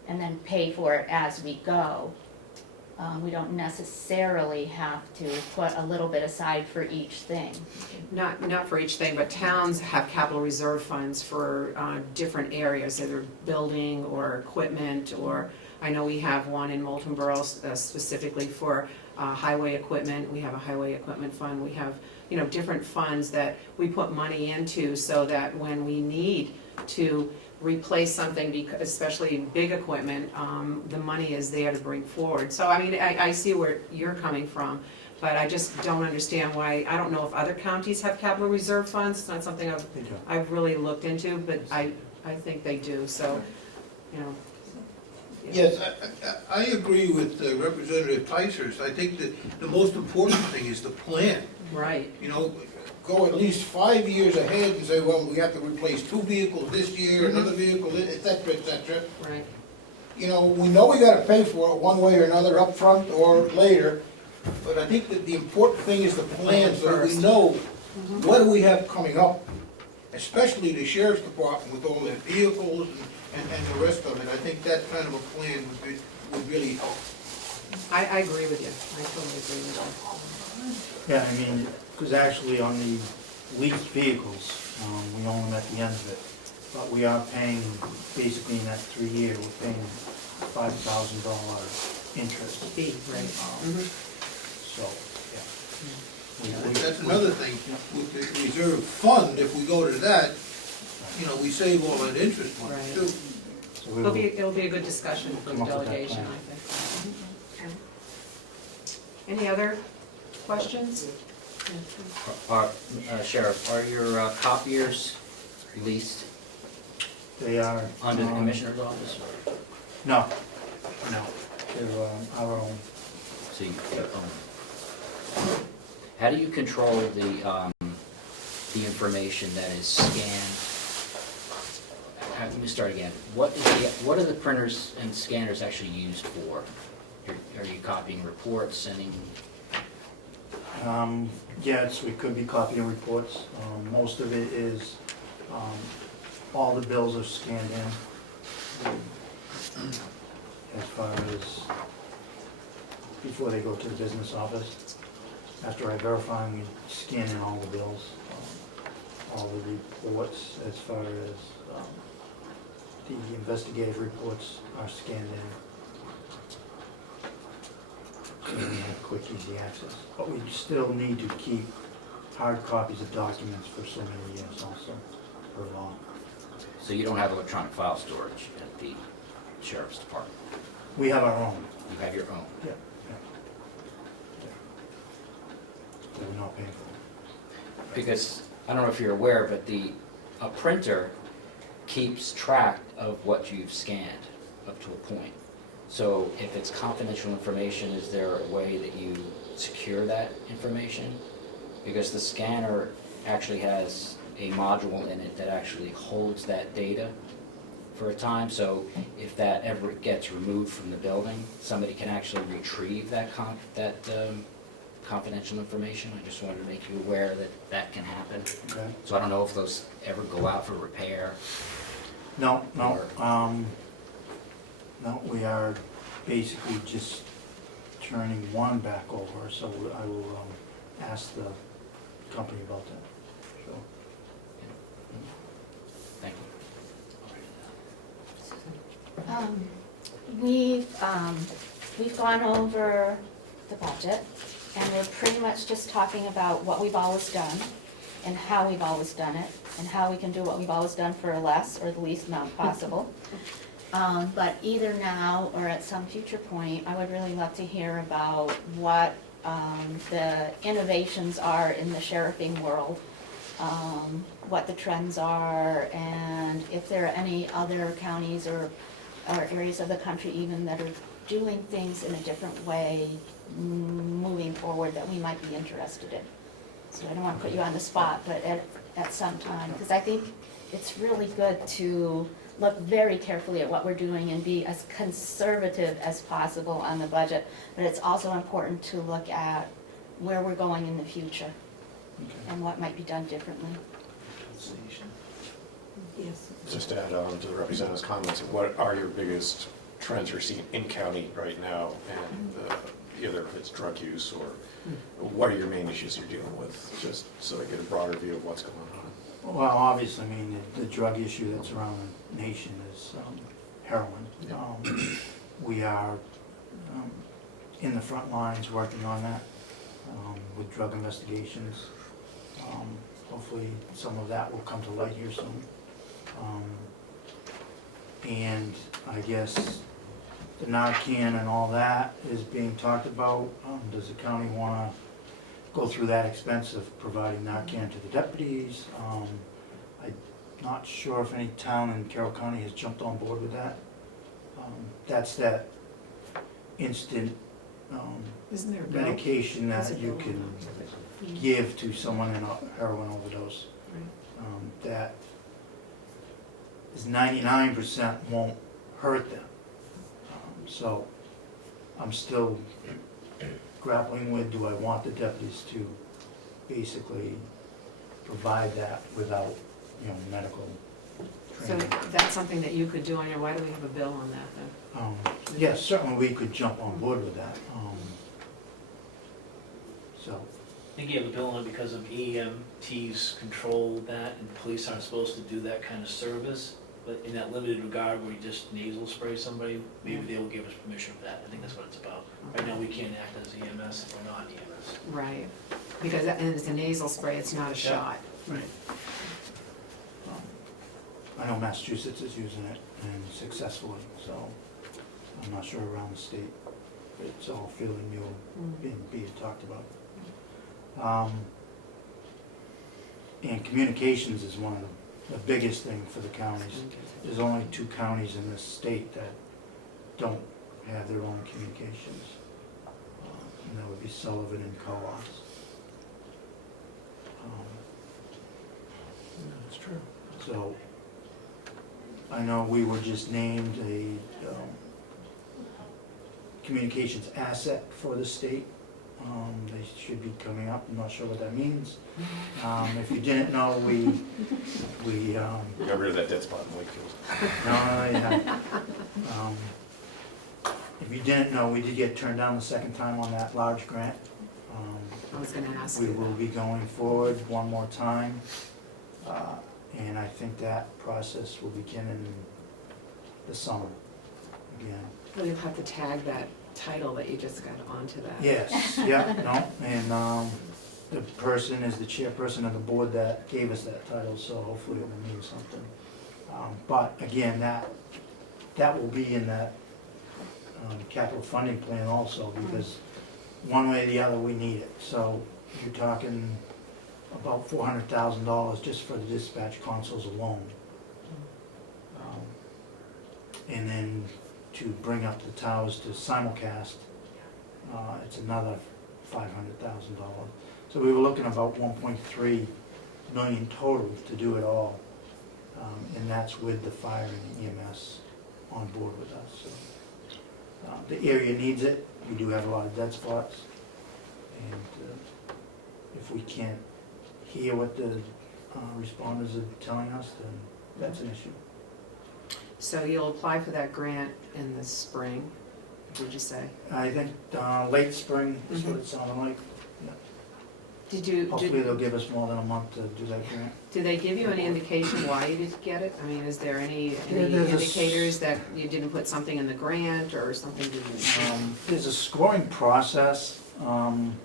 and then pay for it as we go. We don't necessarily have to put a little bit aside for each thing. Not for each thing, but towns have capital reserve funds for different areas, either building or equipment, or I know we have one in Moulton Borough specifically for highway equipment. We have a highway equipment fund. We have, different funds that we put money into so that when we need to replace something, especially big equipment, the money is there to bring forward. So, I see where you're coming from, but I just don't understand why, I don't know if other counties have capital reserve funds. It's not something They do. I've really looked into, but I think they do, so, Yes, I agree with Representative Ticers. I think that the most important thing is the plan. Right, You know, go at least 5 years ahead and say, well, we have to replace 2 vehicles this year, another vehicle, et cetera, et cetera. right. You know we gotta pay for it one way or another, up front or later, but I think that the important thing is the plan, so that we First. know what do we have coming up, especially the sheriff's department with all their vehicles and the rest of it. I think that kind of a plan would really help. I agree with you, I totally agree with Yeah, I mean, because actually on the leased vehicles, we own them at the end of it, but we are paying, basically in that 3 year, we're paying $5,000 interest. you. Fee, right. So, yeah. That's another thing, with the reserve fund, if we go to that, you know, we save all that interest money Right. too. So we It'll be a good discussion for Come the up with that delegation, plan. I think. Any other questions? Sheriff, are your copiers leased They are. under the commissioner's office? No, they're our own. So you own. How do you control the information that is scanned? Let me start again. What are the printers and scanners actually used for? Are you copying reports, sending? Yes, we could be copying reports. Most of it is, all the bills are scanned in. As far as, before they go to the business office. After I verify, we scan in all the bills, all the reports, as far as, the investigative reports are scanned in. So we have quick, easy access. But we still need to keep hard copies of documents for so many years also, for long. So you don't have electronic file storage at the sheriff's department? We have our own. You have your own? Yeah. That we're not paying for. Because, I don't know if you're aware, but a printer keeps track of what you've scanned up to a point. So if it's confidential information, is there a way that you secure that information? Because the scanner actually has a module in it that actually holds that data for a time, so if that ever gets removed from the building, somebody can actually retrieve that confidential information. I just wanted to make you aware that that can happen. Okay? So I don't know if those ever go out for repair. No, we are basically just turning one back over, so I will ask the company about that. So, Thank you. We've gone over the budget, and we're pretty much just talking about what we've always done, and how we've always done it, and how we can do what we've always done for less or the least amount possible. But either now or at some future point, I would really love to hear about what the innovations are in the sheriffing world, what the trends are, and if there are any other counties or areas of the country even that are doing things in a different way, moving forward, that we might be interested in. So I don't want to put you on the spot, but at some time, because I think it's really good to look very carefully at what we're doing and be as conservative as possible on the budget, but it's also important to look at where we're going in the future and what might be done differently. Yes. Just to add on to the representative's comments, what are your biggest trends you're seeing in county right now? And either if it's drug use or what are your main issues you're dealing with? Just so I get a broader view of what's going on. well, obviously, I mean, the drug issue that's around the nation is heroin. Yeah. We are in the front lines working on that with drug investigations. Hopefully, some of that will come to light here soon. And I guess the Narcan and all that is being talked about. Does the county want to go through that expense of providing Narcan to the deputies? I'm not sure if any town in Carroll County has jumped on board with that. That's that instant Isn't there a bill? medication There's that a you bill can on it. give to someone in a heroin overdose. Right. That is 99% won't hurt them. So I'm still grappling with, do I want the deputies to basically provide that without, medical So training? that's something that you could do on your, why do we have a bill on that then? Yes, certainly we could jump on board with that. So, I think you have a bill on it because of EMTs control that, and police aren't supposed to do that kind of service. But in that limited regard where you just nasal spray somebody, maybe they will give us permission for that. I think that's what it's about. Right now, we can't act as EMS if we're not EMS. Right, because, and it's a nasal spray, it's not a Yeah. shot. Right. I know Massachusetts is using it and successfully, so I'm not sure around the state. It's all fairly new, being talked about. And communications is one of the biggest thing for the counties. There's only 2 counties in this state that don't have their own communications. And that would be Sullivan and Coas. That's true. So, I know we were just named a communications asset for the state. They should be coming up, I'm not sure what that means. If you didn't know, we Got rid of that dead spot in Wakefield. yeah. If you didn't know, we did get turned down the second time on that large grant. I was gonna ask We you will that. be going forward one more time. And I think that process will begin in the summer again. Well, you'll have to tag that title that you just got onto that. Yes, yeah, no, and the person is the chairperson of the board that gave us that title, so hopefully it will mean something. But again, that will be in that capital funding plan also, because one way or the other, we need it. So you're talking about $400,000 just for the dispatch consoles alone. And then to bring up the towers to simulcast, it's another $500,000. So we were looking about 1.3 million total to do it all. And that's with the fire and EMS on board with us. So, the area needs it. We do have a lot of dead spots. And if we can't hear what the responders are telling us, then that's an issue. So you'll apply for that grant in the spring, would you say? I think late spring is what it sounded like. Hopefully they'll give us more than a month to do that grant. Did they give you any indication why you didn't get it? I mean, is there any there's a indicators that you didn't put something in the grant or something didn't? There's a scoring process, and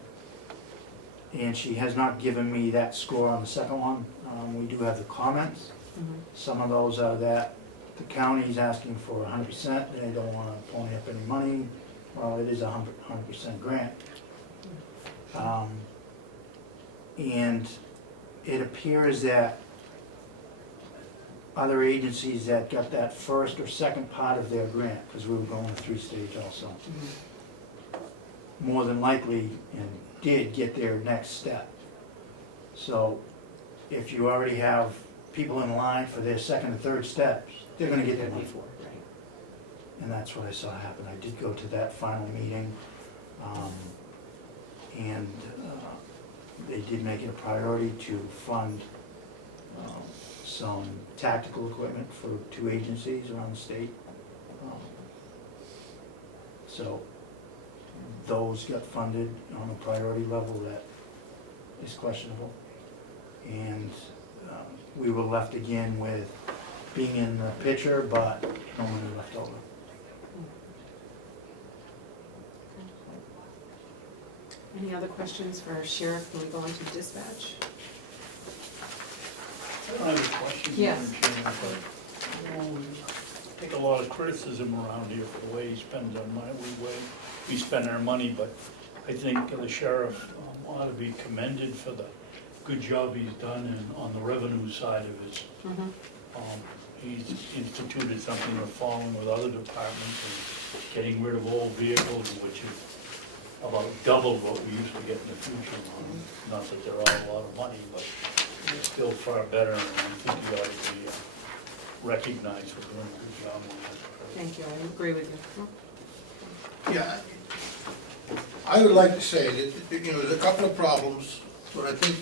she has not given me that score on the second one. We do have the comments. Mhm. Some of those are that the county's asking for 100%, they don't wanna pony up any money. Well, it is a 100% grant. And it appears that other agencies that got that first or second part of their grant, because we were going a 3-stage also, more than likely and did get their next step. So if you already have people in line for their second and third steps, they're gonna get their money. before, right? And that's what I saw happen. I did go to that final meeting, and they did make it a priority to fund some tactical equipment for 2 agencies around the state. So those got funded on a priority level that is questionable. And we were left again with being in the picture, but no money left over. Any other questions for our sheriff when we go into dispatch? I don't have a question, Yes. Madam Chairman, but I take a lot of criticism around here for the way he spends our money, we spend our money, but I think the sheriff ought to be commended for the good job he's done on the revenue side of his. he's instituted something we're following with other departments and getting rid of old vehicles, which is about double what we used to get in the future. Not that they're all a lot of money, but they're still far better, and I think you ought to be recognized for doing a good job on that. Thank you, I agree with you. Yeah, I would like to say that, you know, there's a couple of problems, but I think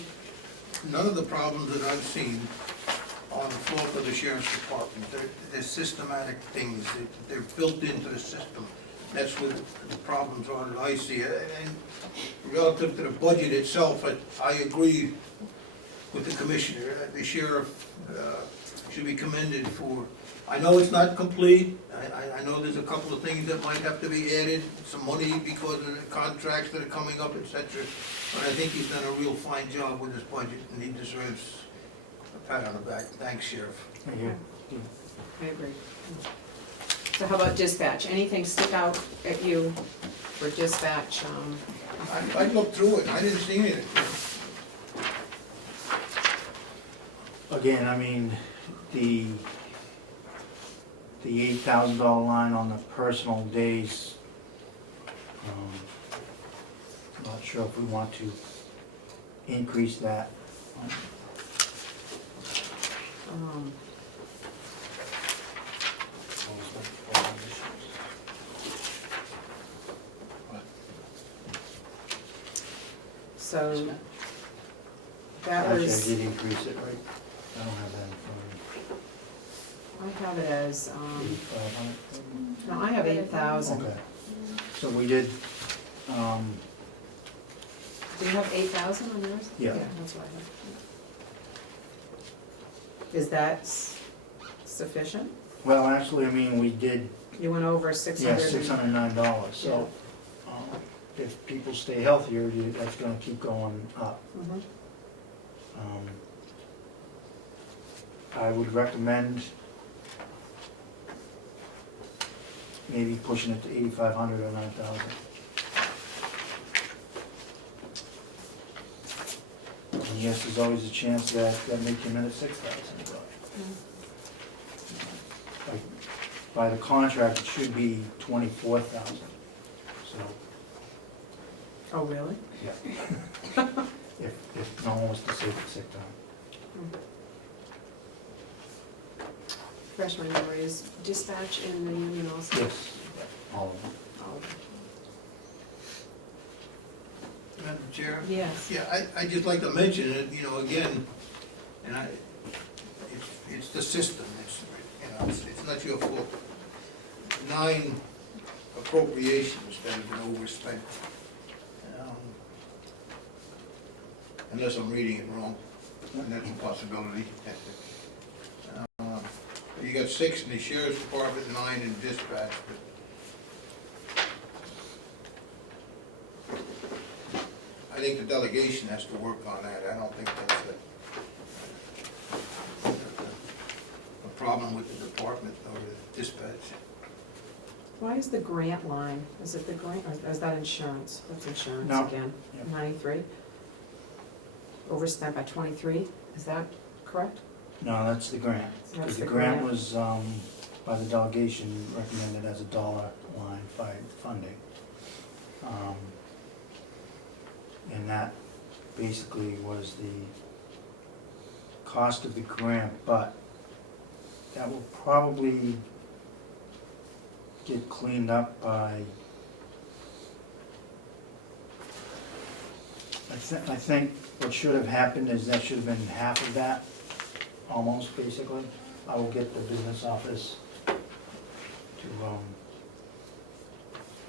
none of the problems that I've seen on the floor of the sheriff's department, they're systematic things, they're built into the system. That's what the problems are that I see. And relative to the budget itself, I agree with the commissioner. The sheriff should be commended for, I know it's not complete, I know there's a couple of things that might have to be added, some money because of the contracts that are coming up, etc. But I think he's done a real fine job with his budget, and he deserves a pat on the back. Thanks, Sheriff. Thank you. I agree. So how about dispatch? Anything stick out at you for dispatch? I looked through it, I didn't see anything. Again, I mean, the $8,000 line on the personal days, not sure if we want to increase that. So that Actually, I was, did increase it, right? I don't have that in front I have it as, of me. 500? no, I have 8,000. Okay. So we did, Do you have 8,000 on yours? Yeah. That's what I have. Is that sufficient? well, actually, I mean, we did, You went over 600. $609, so if people stay healthier, that's gonna keep going up. Mhm. I would recommend maybe pushing it to 8,500 or 9,000. And yes, there's always a chance that may come in at 6,000, but like, by the contract, it should be 24,000, so, Oh, really? yeah. If no one was to take sick time. Fresh my memory, is dispatch in the union also? Yes, all of them. Oh, Madam Chair? yes. Yeah, I'd just like to mention it, you know, again, and it's the system, it's not your fault. 9 appropriations that have been overspent. Unless I'm reading it wrong, and that's a possibility. You got 6 in the sheriff's department, 9 in dispatch, but I think the delegation has to work on that. I don't think that's a problem with the department or the dispatch. Why is the grant line, is it the grant, or is that insurance? That's insurance No. again, Yep. 93? Overspent by 23, is that correct? No, that's the grant. That's Because the the grant grant. was, by the delegation, recommended as a dollar line funding. And that basically was the cost of the grant, but that will probably get cleaned up by, I think what should have happened is that should have been half of that, almost, basically. I will get the business office to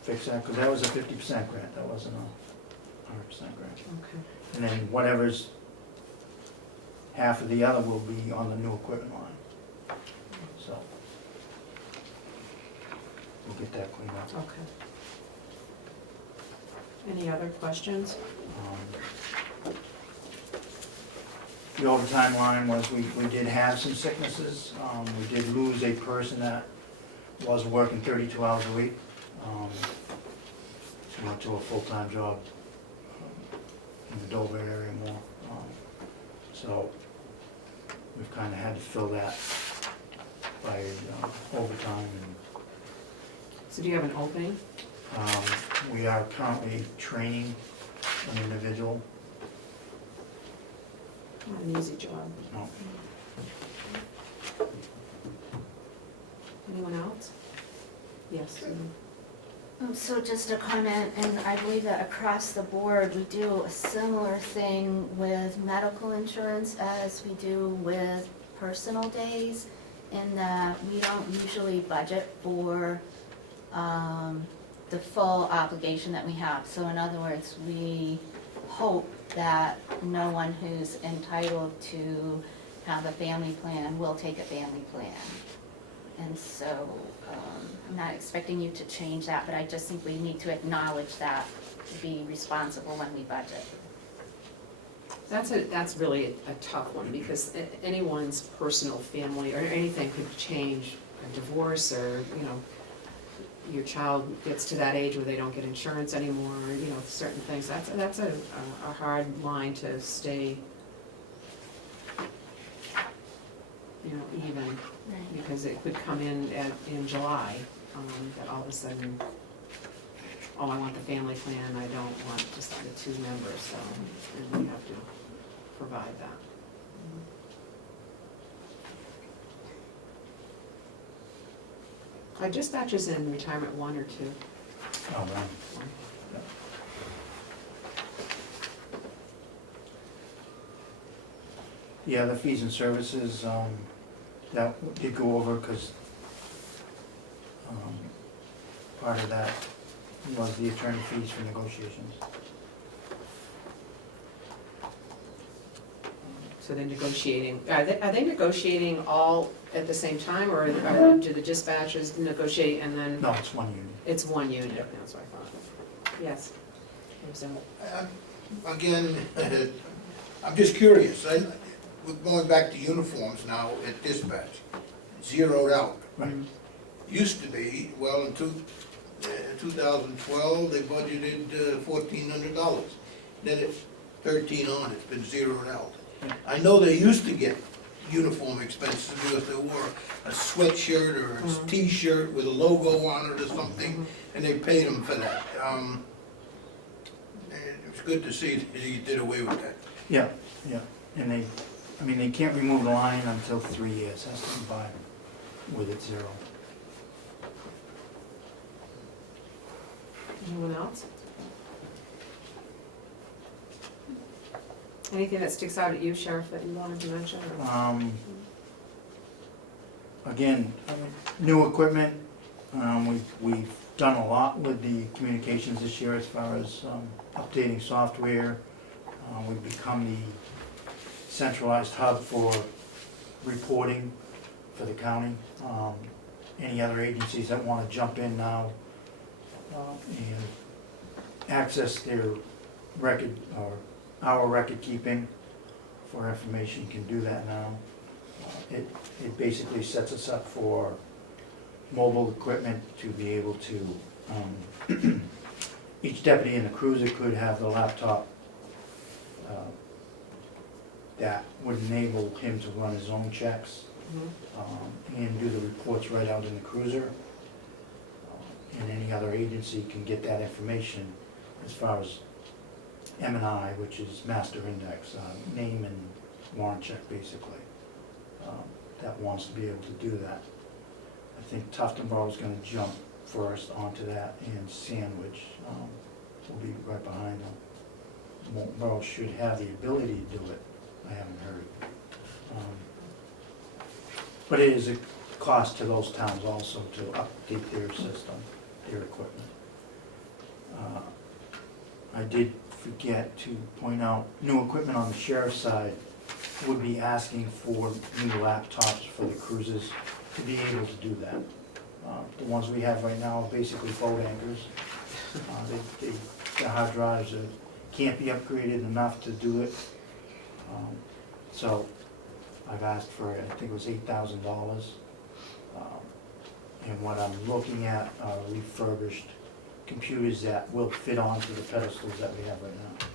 fix that, because that was a 50% grant, that wasn't a 100% grant. Okay. And then whatever's half of the other will be on the new equipment line. So we'll get that cleaned up. Okay. Any other questions? The overtime line was, we did have some sicknesses. We did lose a person that was working 32 hours a week. She went to a full-time job in the Dover area more. So we've kind of had to fill that by overtime and So do you have an opening? we are currently training an individual. Not an easy job. No. Anyone else? Yes. So just a comment, and I believe that across the board, we do a similar thing with medical insurance as we do with personal days, in that we don't usually budget for the full obligation that we have. So in other words, we hope that no one who's entitled to have a family plan will take a family plan. And so, I'm not expecting you to change that, but I just think we need to acknowledge that, to be responsible when we budget. That's really a tough one, because anyone's personal family or anything could change, a divorce, or, you know, your child gets to that age where they don't get insurance anymore, or, you know, certain things. That's a hard line to stay, you know, even, because it could come in July, that all of a sudden, oh, I want the family plan, I don't want just the two members, so, and we have to provide that. Are dispatchers in retirement 1 or 2? Oh, wow. Yeah, the fees and services, that did go over, because part of that was the attorney fees for negotiations. So they're negotiating, are they negotiating all at the same time, or do the dispatchers negotiate and then? No, it's one unit. It's one unit, that's what I thought. Yes. Again, I'm just curious, we're going back to uniforms now at dispatch, zeroed out. Right. Used to be, well, in 2012, they budgeted $1,400. Then it's 13 on, it's been zeroed out. Yeah. I know they used to get uniform expenses because they wore a sweatshirt or a t-shirt with a logo on it or something, and they paid them for that. It's good to see that you did away with that. Yeah, yeah, and they can't remove the line until 3 years, has to be by with it 0. Anyone else? Anything that sticks out at you, Sheriff, that you wanted to mention? Or? Again, new equipment, we've done a lot with the communications this year as far as updating software. We've become the centralized hub for reporting for the county. Any other agencies that want to jump in now and access their record or our record keeping for information can do that now. It basically sets us up for mobile equipment to be able to, each deputy in the cruiser could have the laptop that would enable him to run his own checks and do the reports right out in the cruiser. And any other agency can get that information as far as M&I, which is master index, name and warrant check basically, that wants to be able to do that. I think Tuftonboro is going to jump first onto that, and Sandwich will be right behind them. Moultonboro should have the ability to do it, I haven't heard. But it is a cost to those towns also to update their system, their equipment. I did forget to point out, new equipment on the sheriff's side would be asking for new laptops for the cruisers to be able to do that. The ones we have right now are basically boat anchors. The hard drives can't be upgraded enough to do it. So I've asked for, I think it was $8,000. And what I'm looking at are refurbished computers that will fit onto the pedestals that we have right now.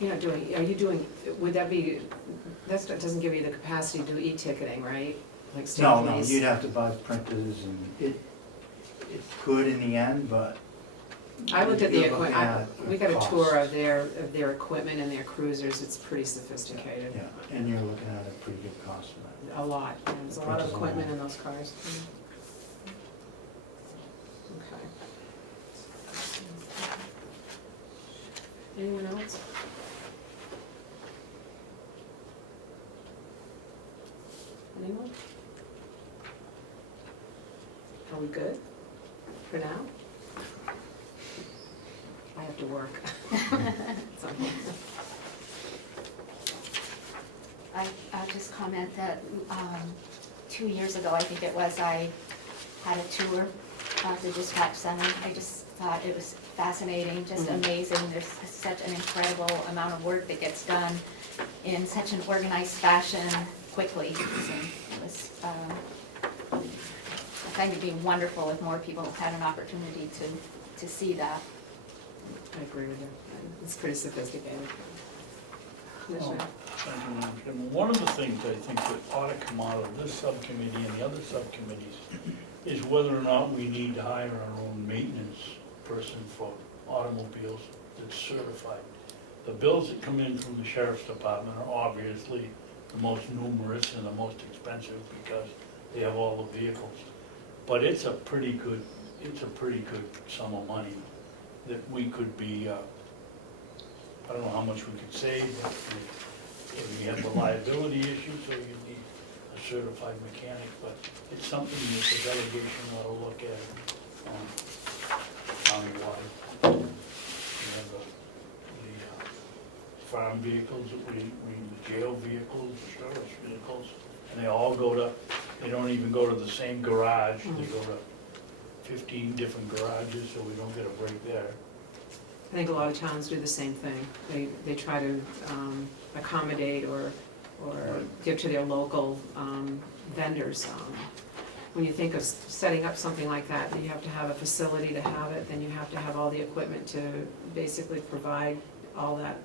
You're not doing, are you doing, would that be, that doesn't give you the capacity to do e-ticketing, right? like state No, police? you'd have to buy printers and it could in the end, but. I looked at the you're looking equipment, at we got a cost. tour of their equipment and their cruisers, it's pretty sophisticated. Yeah, and you're looking at a pretty good cost for that. A lot, yeah, there's a lot of Printers equipment alone. in those cars. Okay. Anyone else? Anyone? Are we good for now? I have to work. So, I'll just comment that 2 years ago, I think it was, I had a tour of the dispatch center. I just thought it was fascinating, just Mhm. amazing. There's such an incredible amount of work that gets done in such an organized fashion quickly. So it was, I find it being wonderful if more people had an opportunity to see that. I agree with you, it's pretty sophisticated. Oh, Commissioner? thank you, Madam Chairman. One of the things I think that ought to come out of this subcommittee and the other subcommittees is whether or not we need to hire our own maintenance person for automobiles that's certified. The bills that come in from the sheriff's department are obviously the most numerous and the most expensive because they have all the vehicles. But it's a pretty good sum of money that we could be, I don't know how much we could save, but if we have the liability issue, so you need a certified mechanic, but it's something that the delegation ought to look at, countywide. We have the farm vehicles, the jail vehicles, the sheriff's vehicles, and they all they don't even go to the same garage, they go to 15 different garages, so we don't get a break there. I think a lot of towns do the same thing. They try to accommodate or give to their local vendors. When you think of setting up something like that, then you have to have a facility to have it, then you have to have all the equipment to basically provide all that.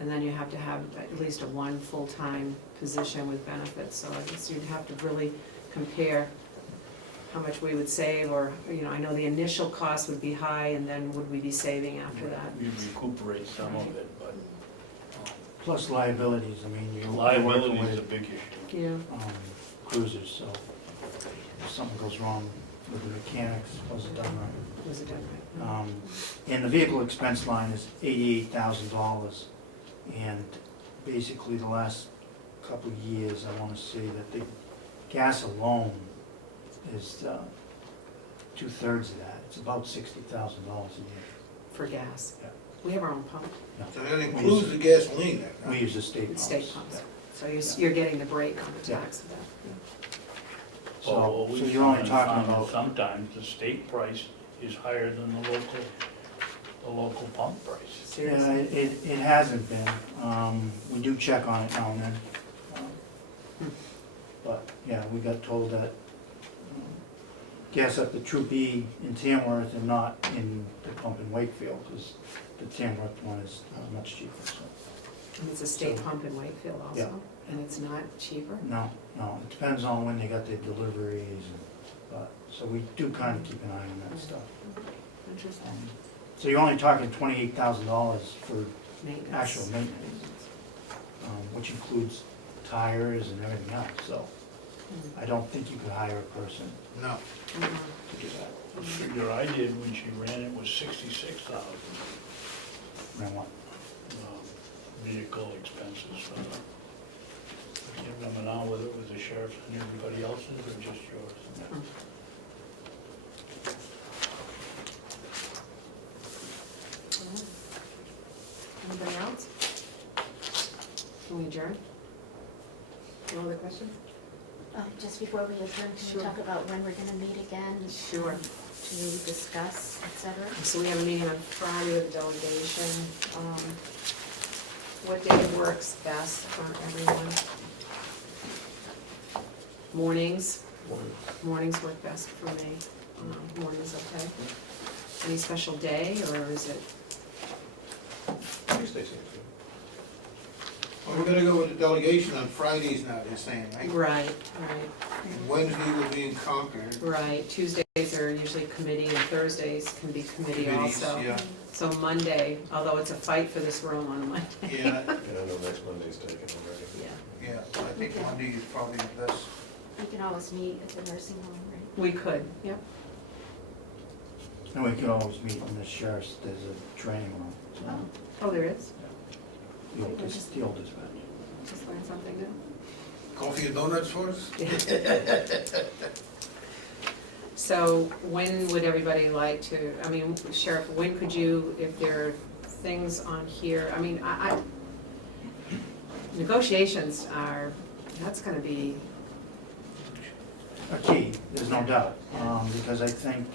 And then you have to have at least one full-time position with benefits. So I guess you'd have to really compare how much we would save, or, I know the initial cost would be high, and then would we be saving after that? We recuperate some of it, but Plus liabilities, I mean, you're liability working is a with big issue. Yeah, cruisers, so if something goes wrong with the mechanics, was it done right? was it done right? And the vehicle expense line is $88,000, and basically the last couple of years, I want to say that the gas alone is 2/3 of that. It's about $60,000 a year. For gas. Yeah. We have our own pump, So that includes the gasoline then, We right? use the state pumps. state pumps. Yeah. So you're getting the break on the Yeah. tax of that. So, Well, so we you're only found talking that about, sometimes the state price is higher than the local pump price. yeah, Seriously. it hasn't been. We do check on it now and then. But, yeah, we got told that gas up the Troop E in Tamworth and not in the pump in Wakefield, because the Tamworth one is much cheaper, so. And it's a state So- pump in Wakefield Yeah. also, and it's not cheaper? No, it depends on when they got their deliveries, but, so we do kind of keep an eye on that stuff. Interesting. So you're only talking $28,000 for Maintenance. actual maintenance, which includes tires and everything else, so I don't think you could hire a person No. Mhm. to do that. The figure I did when she ran it was 66,000, And what? vehicle expenses. I can't remember now whether it was the sheriff's and everybody else's or just yours. Anybody else? Can we adjourn? No other questions? Just before we adjourn, can Sure. we talk about when we're gonna meet again? Sure. To discuss, et cetera? So we have a meeting on Friday with the delegation. What day works best for everyone? Mornings? Mornings work best for me. Mornings, okay. Any special day, or is it, Tuesday seems good. Well, we're gonna go with the delegation on Fridays now, they're saying, right? Right, And Wednesday will be in Concord. right. Tuesdays are usually committee and Thursdays can be committee Committees, also. yeah, So Monday, although it's a fight for this room on Monday. yeah, And I know next Monday's taken already. Yeah, yeah, I think Monday is probably the best. We can always meet at the nursing home, right? we could, yep. And we can always meet in the sheriff's, there's a training room, so, Oh, there is? the old dispatch. Just learned something new. Coffee and donuts for us? So when would everybody like to, I mean, Sheriff, when could you, if there are things on here, I mean, negotiations are, that's gonna be, A key, there's no doubt, because I think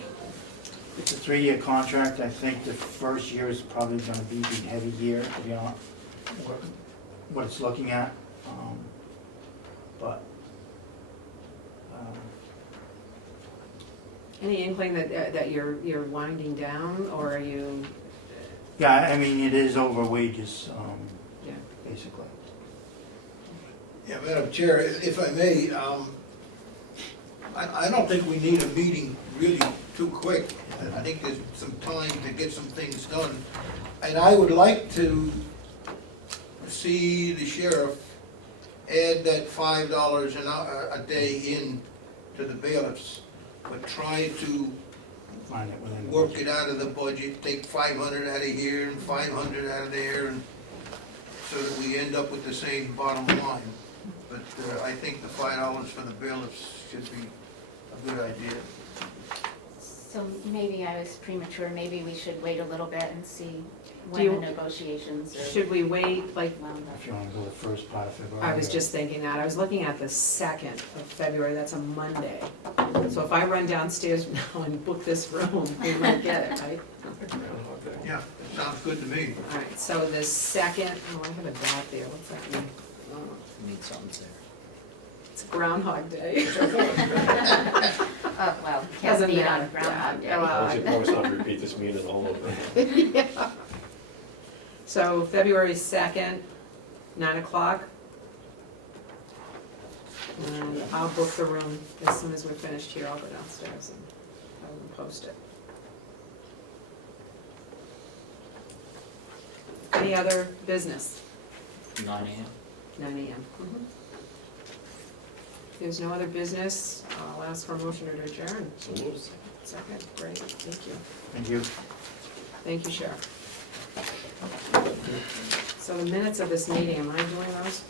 it's a 3-year contract. I think the first year is probably gonna be the heavy year, to be honest, what it's looking at. But, any inkling that you're winding down, or are you, yeah, I mean, it is over wages, yeah, basically. Yeah, Madam Chair, if I may, I don't think we need a meeting really too quick. I think there's some time to get some things done. And I would like to see the sheriff add that $5 an hour, a day in to the bailiffs, but try to Find it within the work budget. it out of the budget, take 500 out of here and 500 out of there, and so that we end up with the same bottom line. But I think the $5 for the bailiffs should be a good idea. So maybe I was premature, maybe we should wait a little bit and see Do when you- the negotiations are should we wait, like, wound up. If you wanna go the first part of February. I was just thinking that, I was looking at the 2nd of February, that's a Monday. So if I run downstairs now and book this room, we might get it, right? Yeah, that sounds good to me. All right, so the 2nd, oh, I have a dot there, what's that mean? Oh, Need something there. it's Groundhog Day. Oh, well, Doesn't can't be on matter. Groundhog Day. Yeah, well, I should promise not to repeat this meeting all over again. Yeah. So February 2nd, 9 o'clock. And I'll book the room as soon as we're finished here, I'll go downstairs and I will post it. Any other business? 9 AM? 9 AM. If there's no other business, I'll ask for a motion to adjourn. So moved. Second, great, thank you. Thank you. Thank you, Sheriff. So the minutes of this meeting, am I doing those?